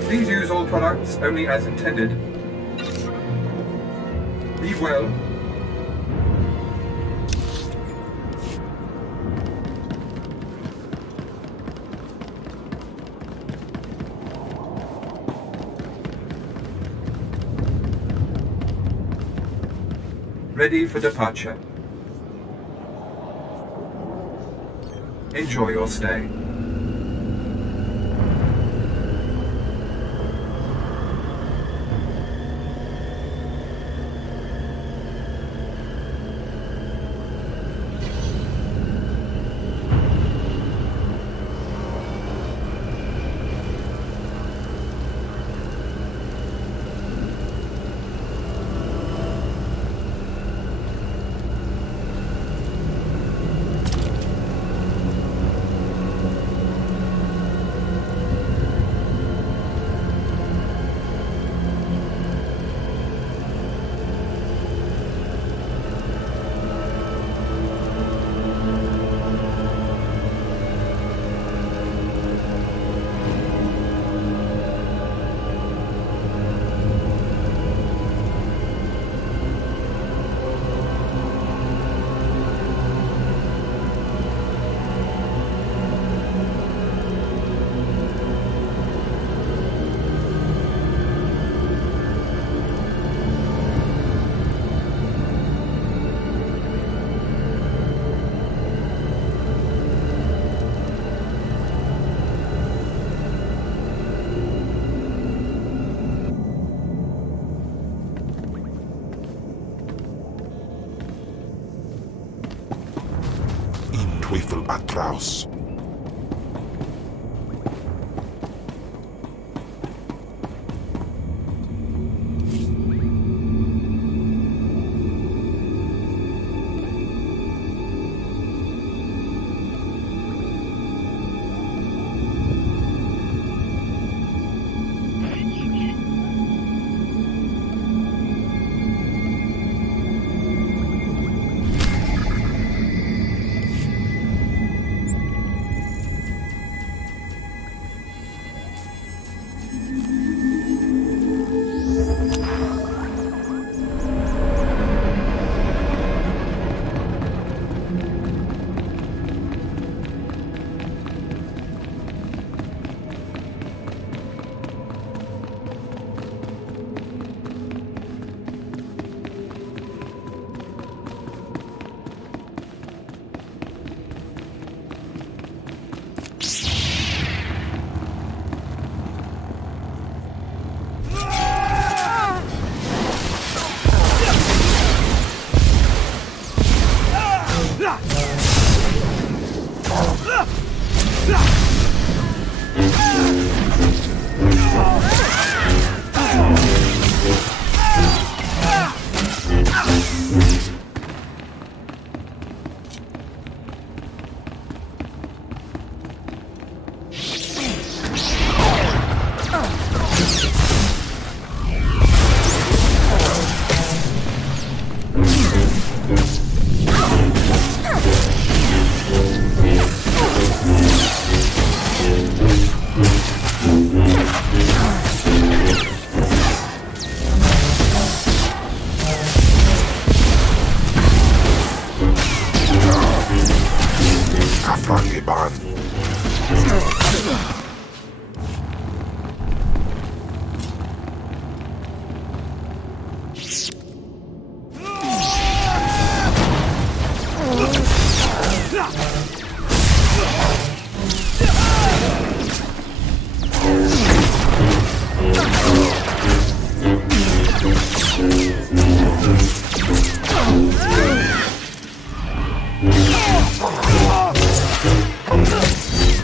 Please use all products only as intended. Be well. Ready for departure. Enjoy your stay. Teufel atraus.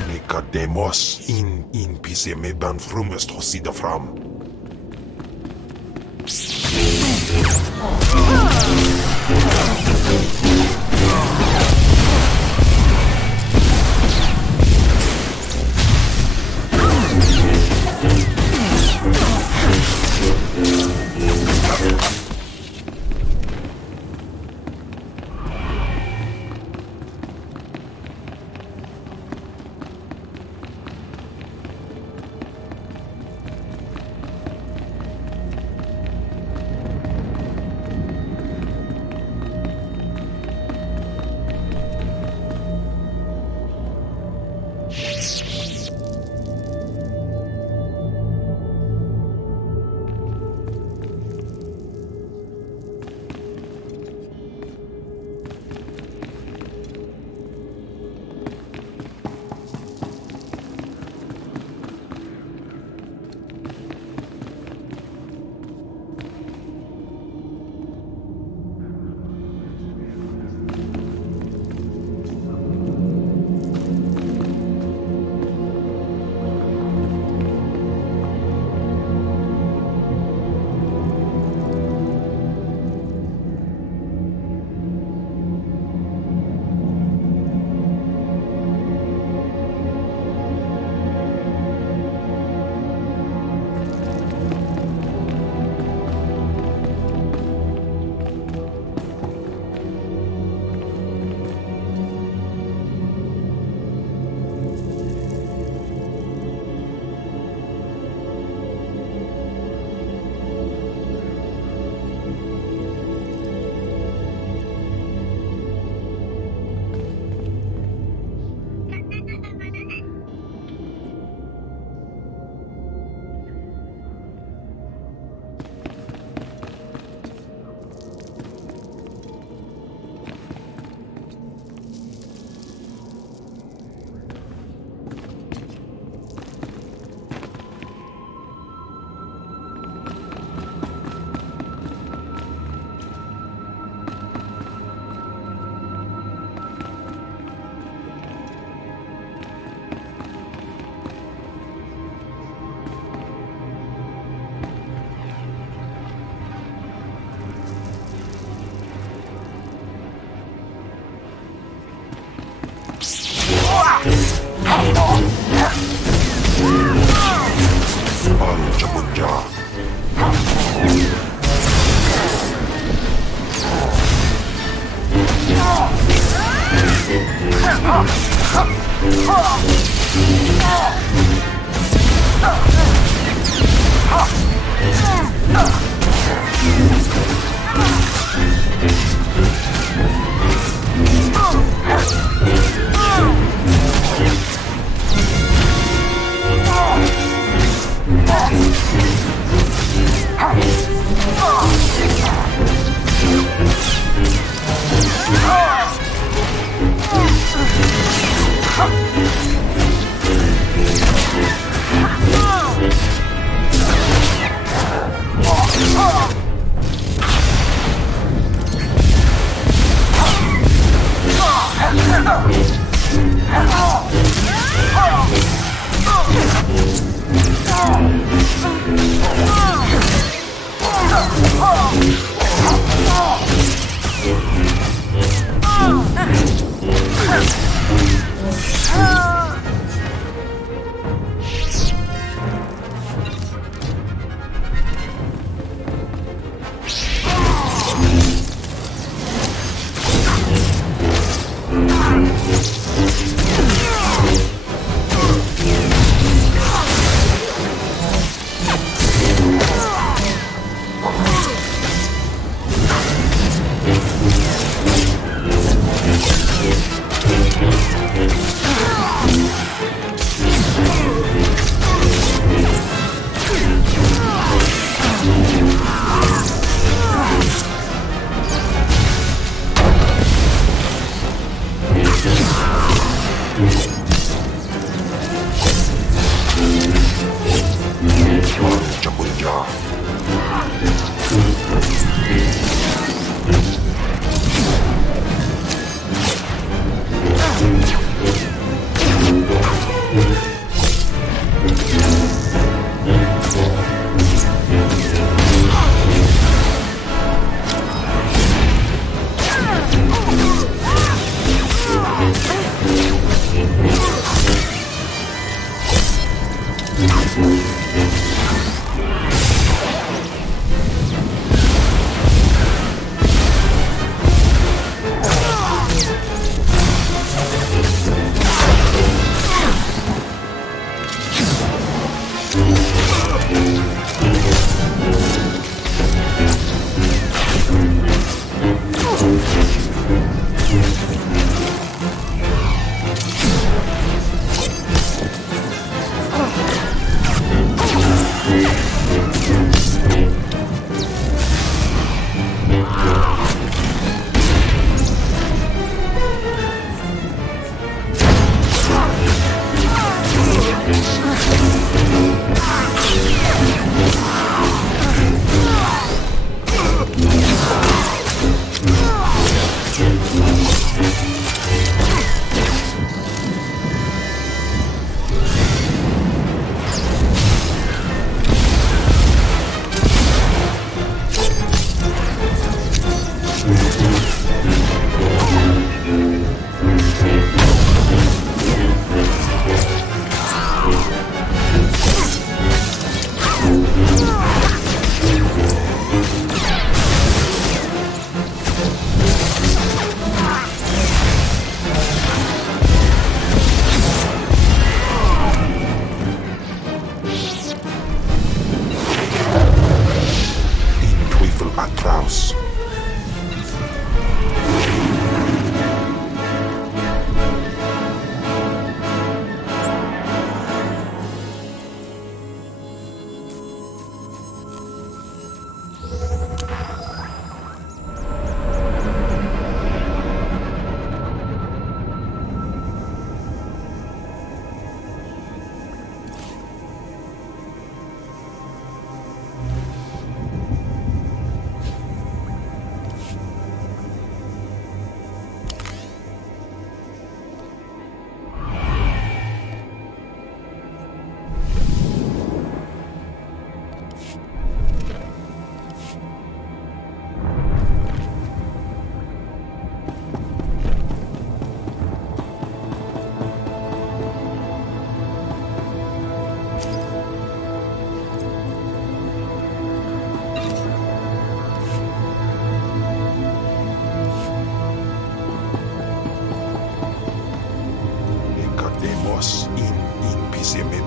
Nicodemus in pise me ban frumest hosida fram.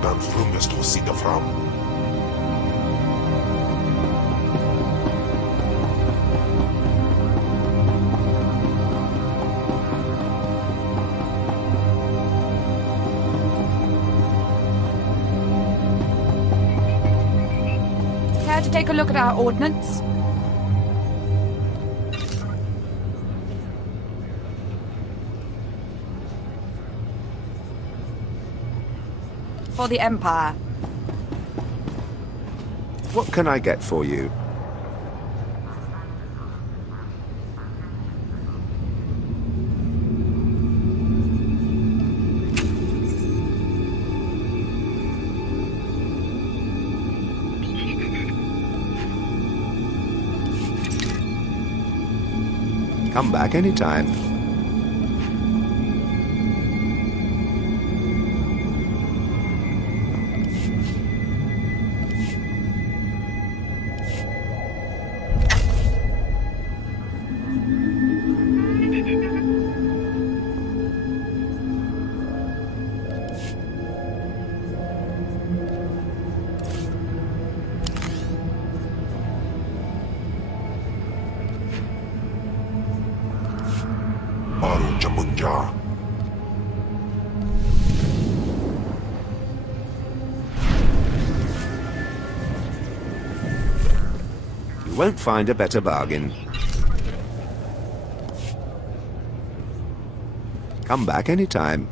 dan frumes du sitte fram. Care to take a look at our ordnance? For the Empire. What can I get for you? Come back anytime. Baru Jamunja. You won't find a better bargain. Come back anytime.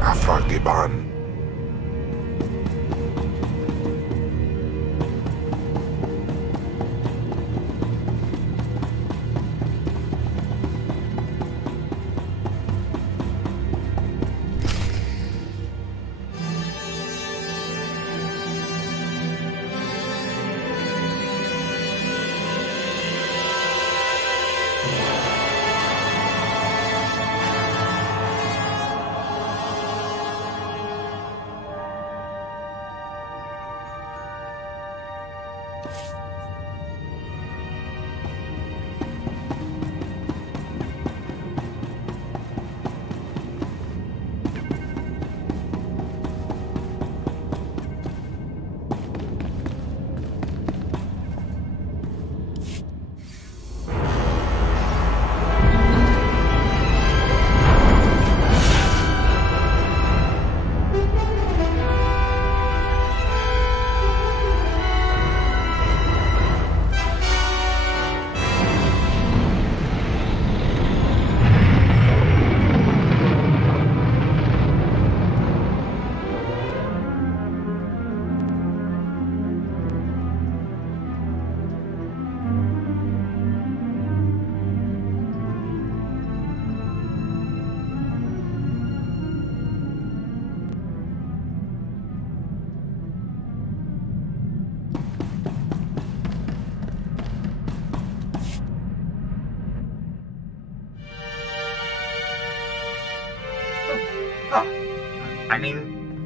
Afragiban.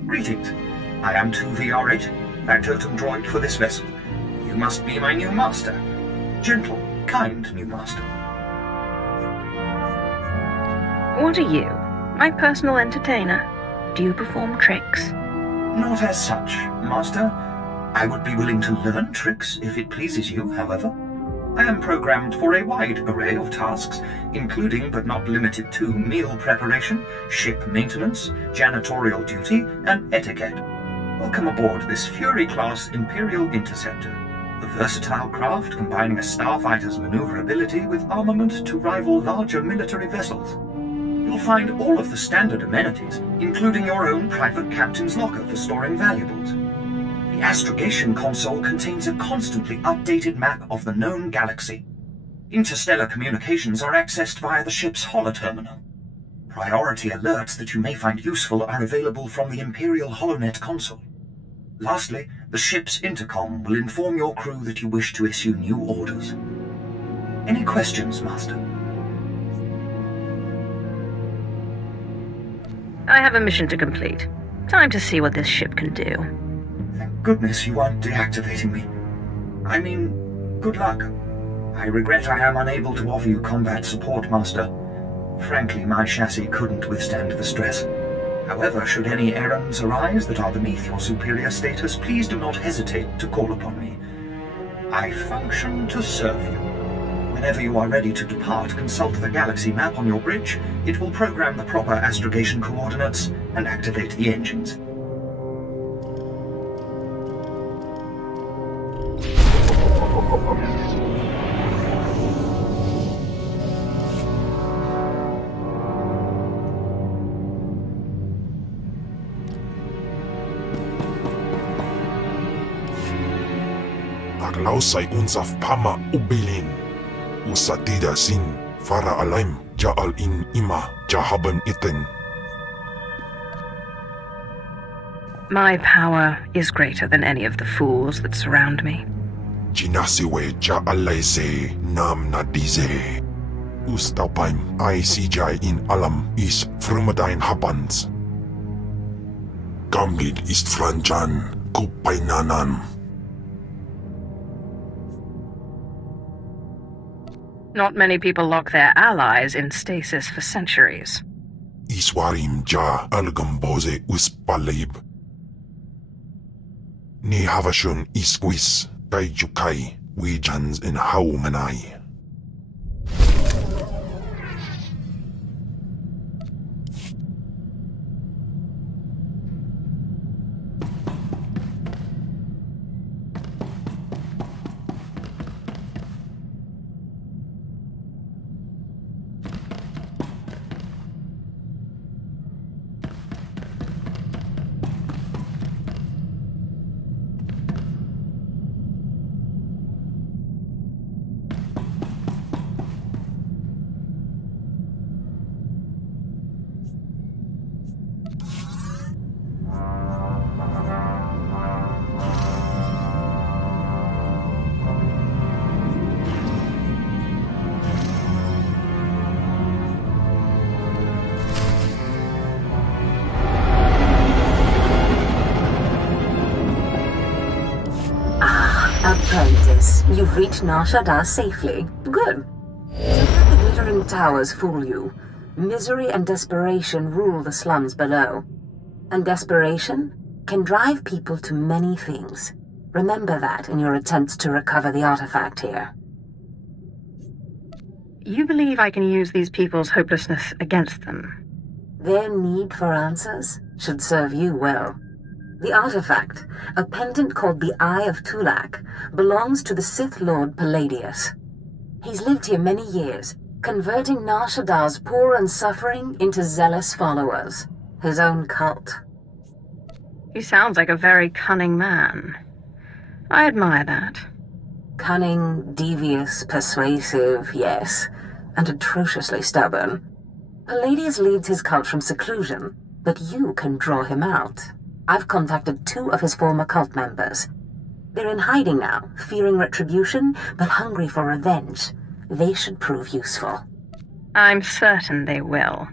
Greetings. I am 2VR8, that totem droid for this vessel. You must be my new master. Gentle, kind new master. What are you? My personal entertainer? Do you perform tricks? Not as such, master. I would be willing to learn tricks if it pleases you, however. I am programmed for a wide array of tasks, including but not limited to meal preparation, ship maintenance, janitorial duty, and etiquette. Welcome aboard this Fury-class Imperial Interceptor, a versatile craft combining a starfighter's maneuverability with armament to rival larger military vessels. You'll find all of the standard amenities, including your own private captain's locker for storing valuables. The astrogation console contains a constantly updated map of the known galaxy. Interstellar communications are accessed via the ship's holoterminal. Priority alerts that you may find useful are available from the Imperial HoloNet console. Lastly, the ship's intercom will inform your crew that you wish to issue new orders. Any questions, Master? I have a mission to complete. Time to see what this ship can do. Thank goodness you aren't deactivating me. I mean, good luck. I regret I am unable to offer you combat support, Master. Frankly, my chassis couldn't withstand the stress. However, should any errands arise that are beneath your superior status, please do not hesitate to call upon me. I function to serve you. Whenever you are ready to depart, consult the galaxy map on your bridge. It will program the proper astrogation coordinates and activate the engines. Aglausay unsaf pama ubilin. Usatida sin fara alaim jaal in ima jahaban iten. My power is greater than any of the fools that surround me. Jinasiwe jaalaise nam nadize. Ustapaim ICJ in alam is frumadine habans. Gambid ist franjan kupainanan. Not many people lock their allies in stasis for centuries. Iswarim ja algamboze uspalib. Ni havashun isquis kaijukai wijans in haumanai. Apprentice, you've reached Nar Shaddaa safely. Good. Don't let the glittering towers fool you. Misery and desperation rule the slums below. And desperation can drive people to many things. Remember that in your attempts to recover the artifact here. You believe I can use these people's hopelessness against them? Their need for answers should serve you well. The artifact, a pendant called the Eye of Tulak, belongs to the Sith Lord Palladius. He's lived here many years, converting Nar Shaddaa's poor and suffering into zealous followers. His own cult. He sounds like a very cunning man. I admire that. Cunning, devious, persuasive, yes, and atrociously stubborn. Palladius leads his cult from seclusion, but you can draw him out. I've contacted 2 of his former cult members. They're in hiding now, fearing retribution, but hungry for revenge. They should prove useful. I'm certain they will.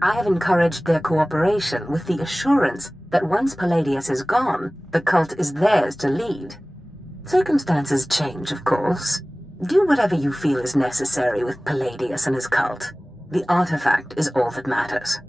I have encouraged their cooperation with the assurance that once Palladius is gone, the cult is theirs to lead. Circumstances change, of course. Do whatever you feel is necessary with Palladius and his cult. The artifact is all that matters.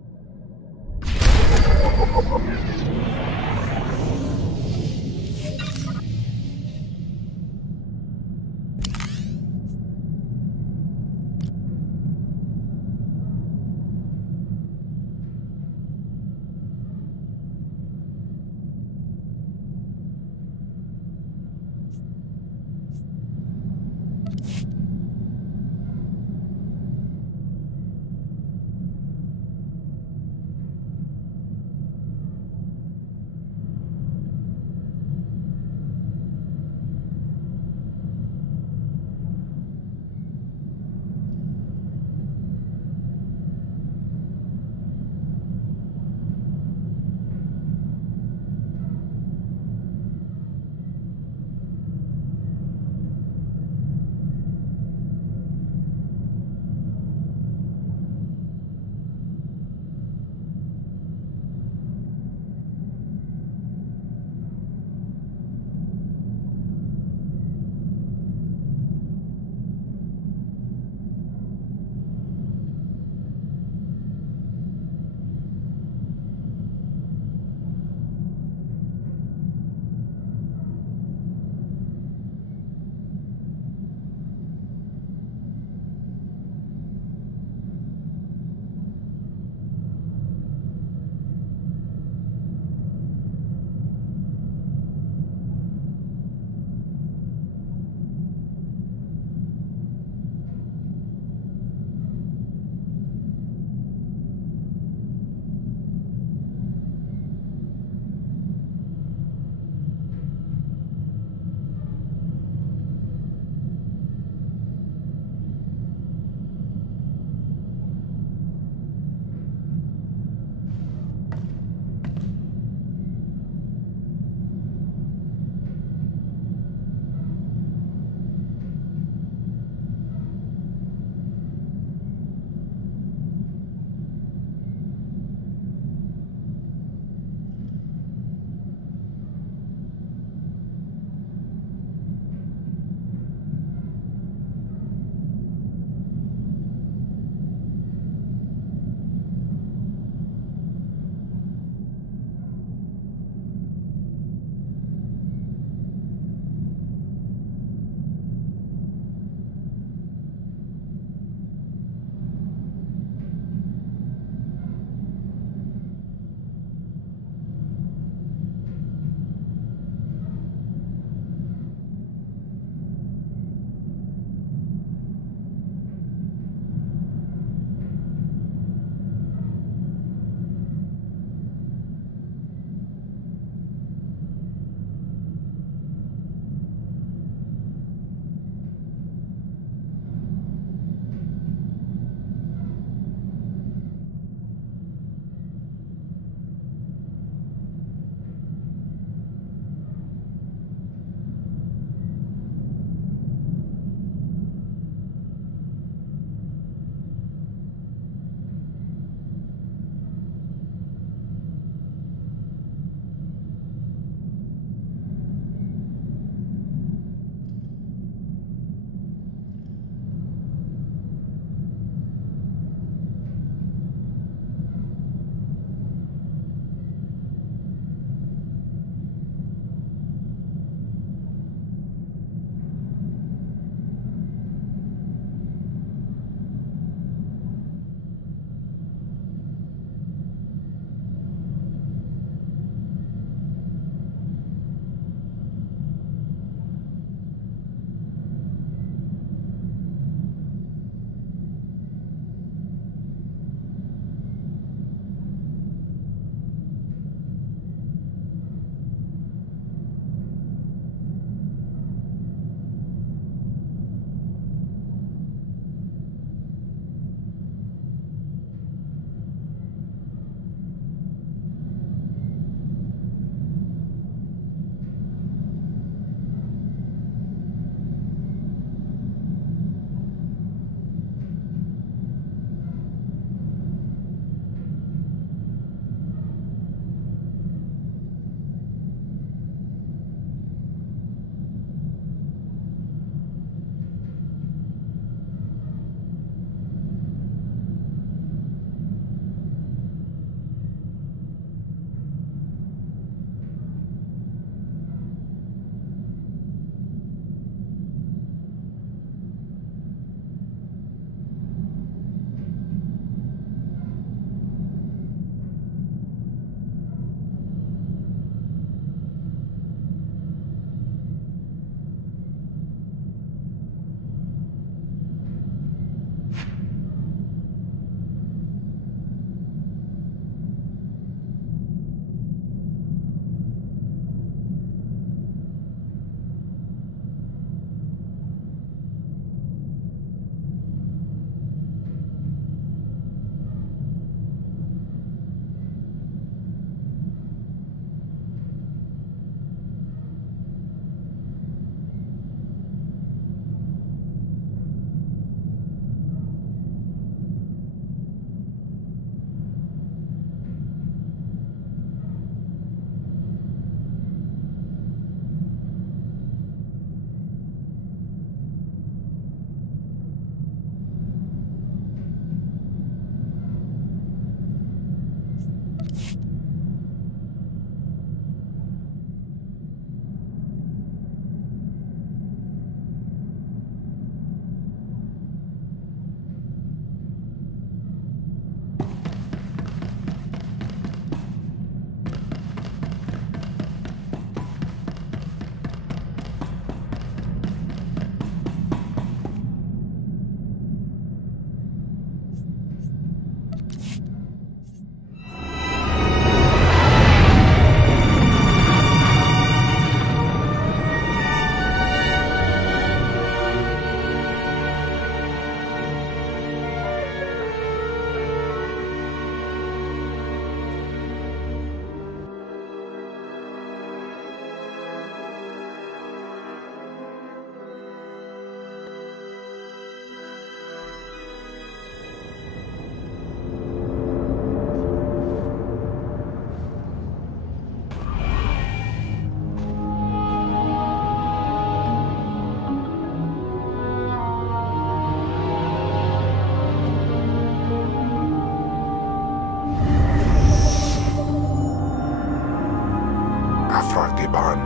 Afrageban.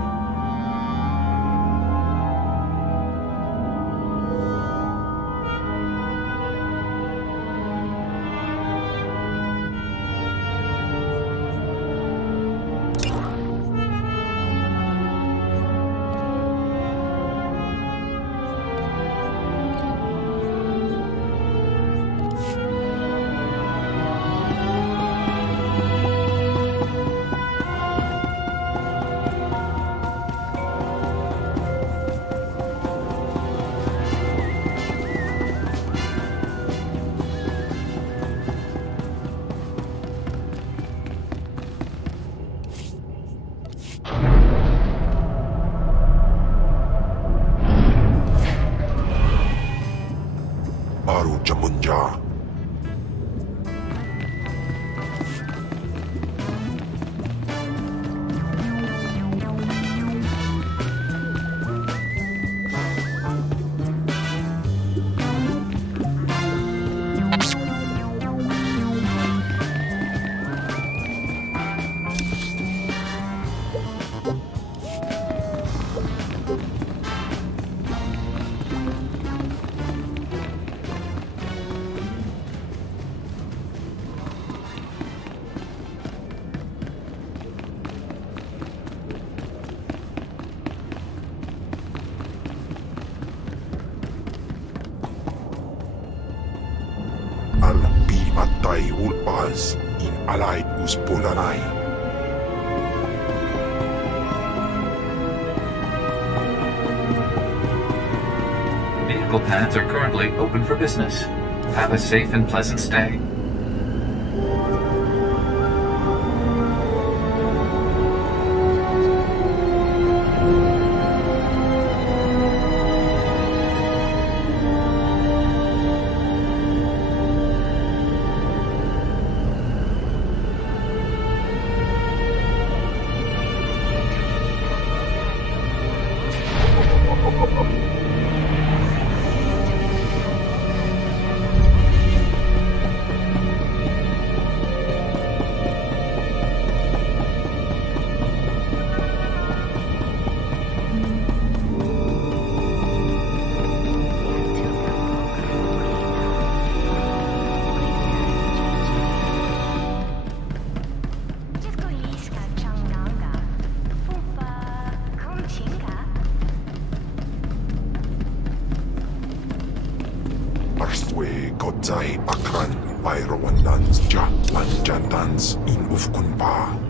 Baru Jamunja. Al-Pimatay Ulpaz in Alay Uspulanay. Vehicle paths are currently open for business. Have a safe and pleasant stay. Arswe Godzai Akran Byrowanans Ja Lanjatans in Ufkunpa.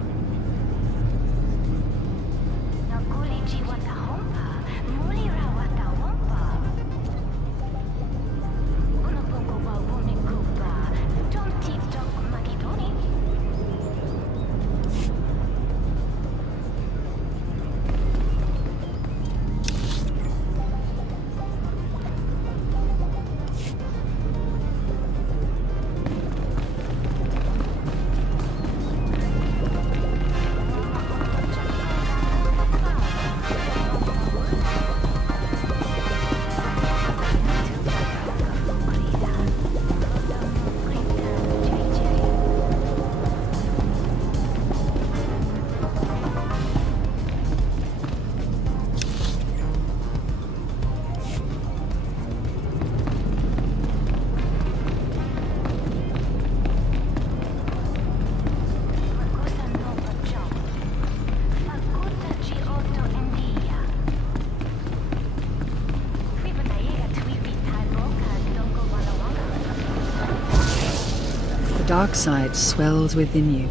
The dark side swells within you.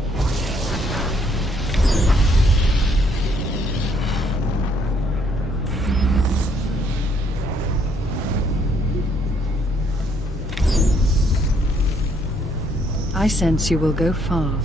I sense you will go far.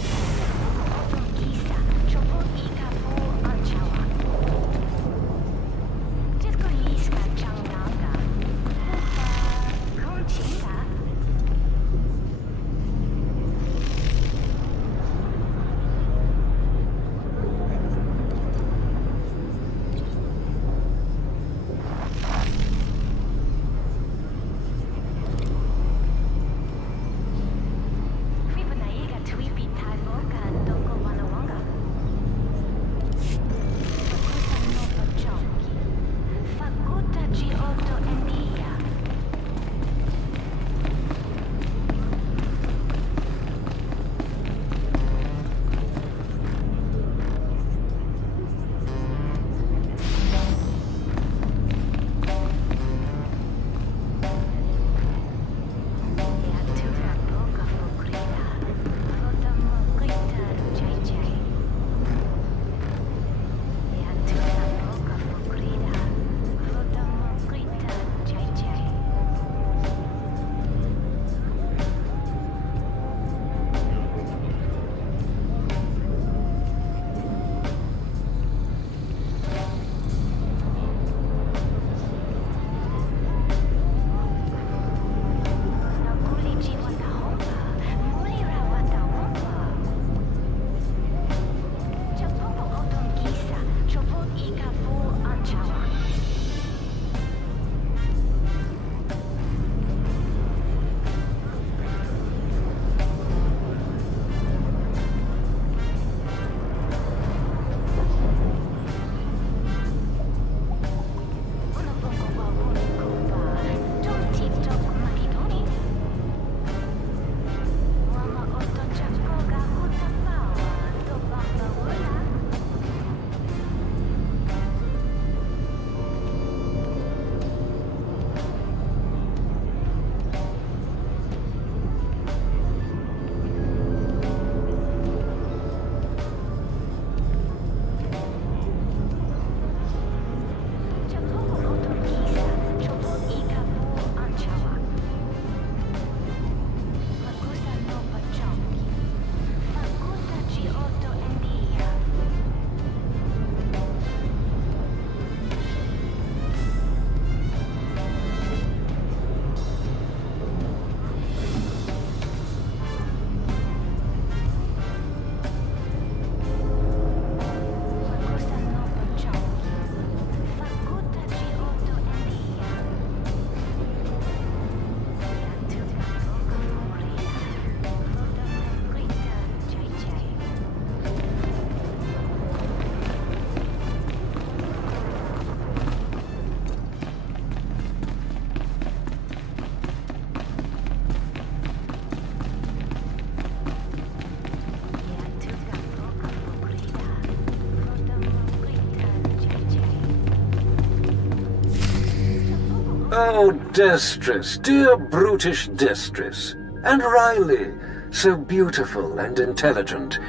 Oh, Destress, dear brutish Destress. And Riley, so beautiful and intelligent.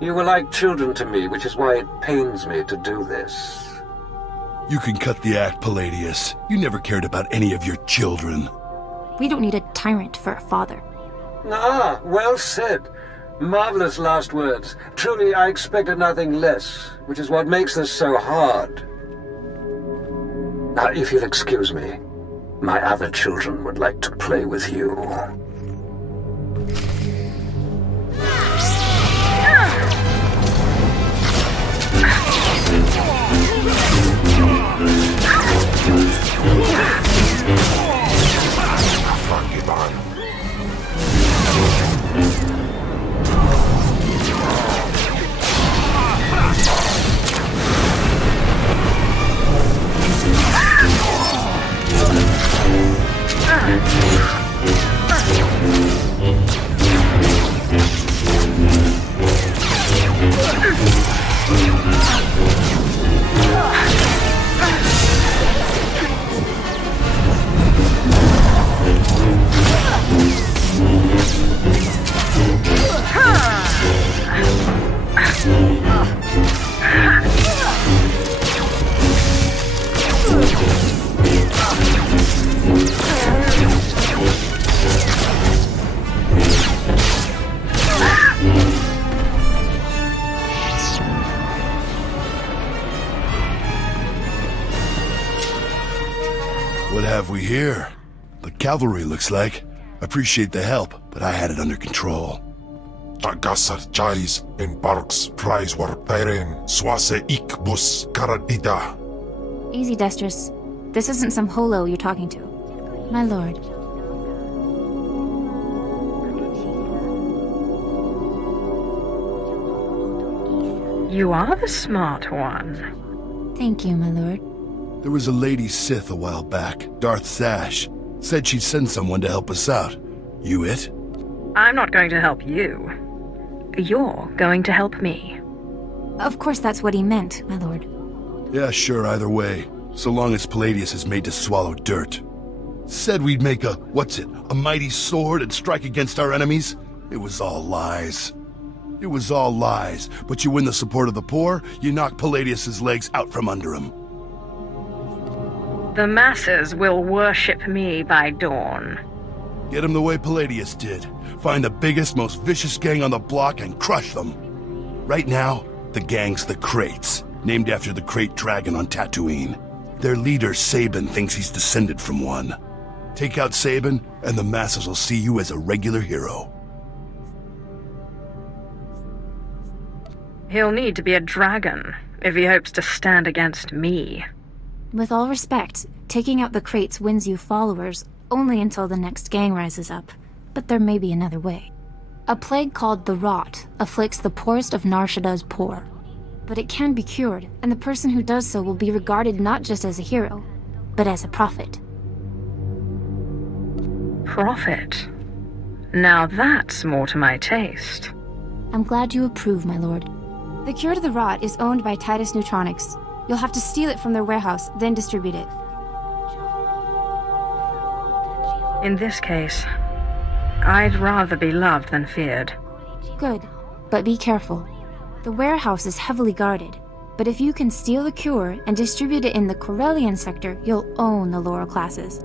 You were like children to me, which is why it pains me to do this. You can cut the act, Palladius. You never cared about any of your children. We don't need a tyrant for a father. Ah, well said. Marvelous last words. Truly, I expected nothing less, which is what makes this so hard. Now, if you'll excuse me, my other children would like to play with you. here. The cavalry looks like. Appreciate the help, but I had it under control. Tagasar Chais en Parks Prize war Tairen Swase Ikbus Karadida. Easy, Destris. This isn't some holo you're talking to. My lord. You are the smart one. Thank you, my lord. There was a lady Sith a while back, Darth Sash. Said she'd send someone to help us out. You it? I'm not going to help you. You're going to help me. Of course that's what he meant, my lord. Yeah, sure, either way. So long as Palladius is made to swallow dirt. Said we'd make a mighty sword and strike against our enemies? It was all lies. It was all lies, but you win the support of the poor, you knock Palladius's legs out from under him. The masses will worship me by dawn. Get him the way Palladius did. Find the biggest, most vicious gang on the block and crush them. Right now, the gang's the Kraits, named after the Krait dragon on Tatooine. Their leader, Sabin, thinks he's descended from one. Take out Sabin, and the masses will see you as a regular hero. He'll need to be a dragon if he hopes to stand against me. With all respect, taking out the Kraits wins you followers only until the next gang rises up. But there may be another way. A plague called the Rot afflicts the poorest of Nar Shaddah's poor. But it can be cured, and the person who does so will be regarded not just as a hero, but as a prophet. Prophet? Now that's more to my taste. I'm glad you approve, my lord. The cure to the Rot is owned by Titus Neutronics. You'll have to steal it from their warehouse, then distribute it. In this case, I'd rather be loved than feared. Good, but be careful. The warehouse is heavily guarded, but if you can steal the cure and distribute it in the Corellian sector, you'll own the lower classes.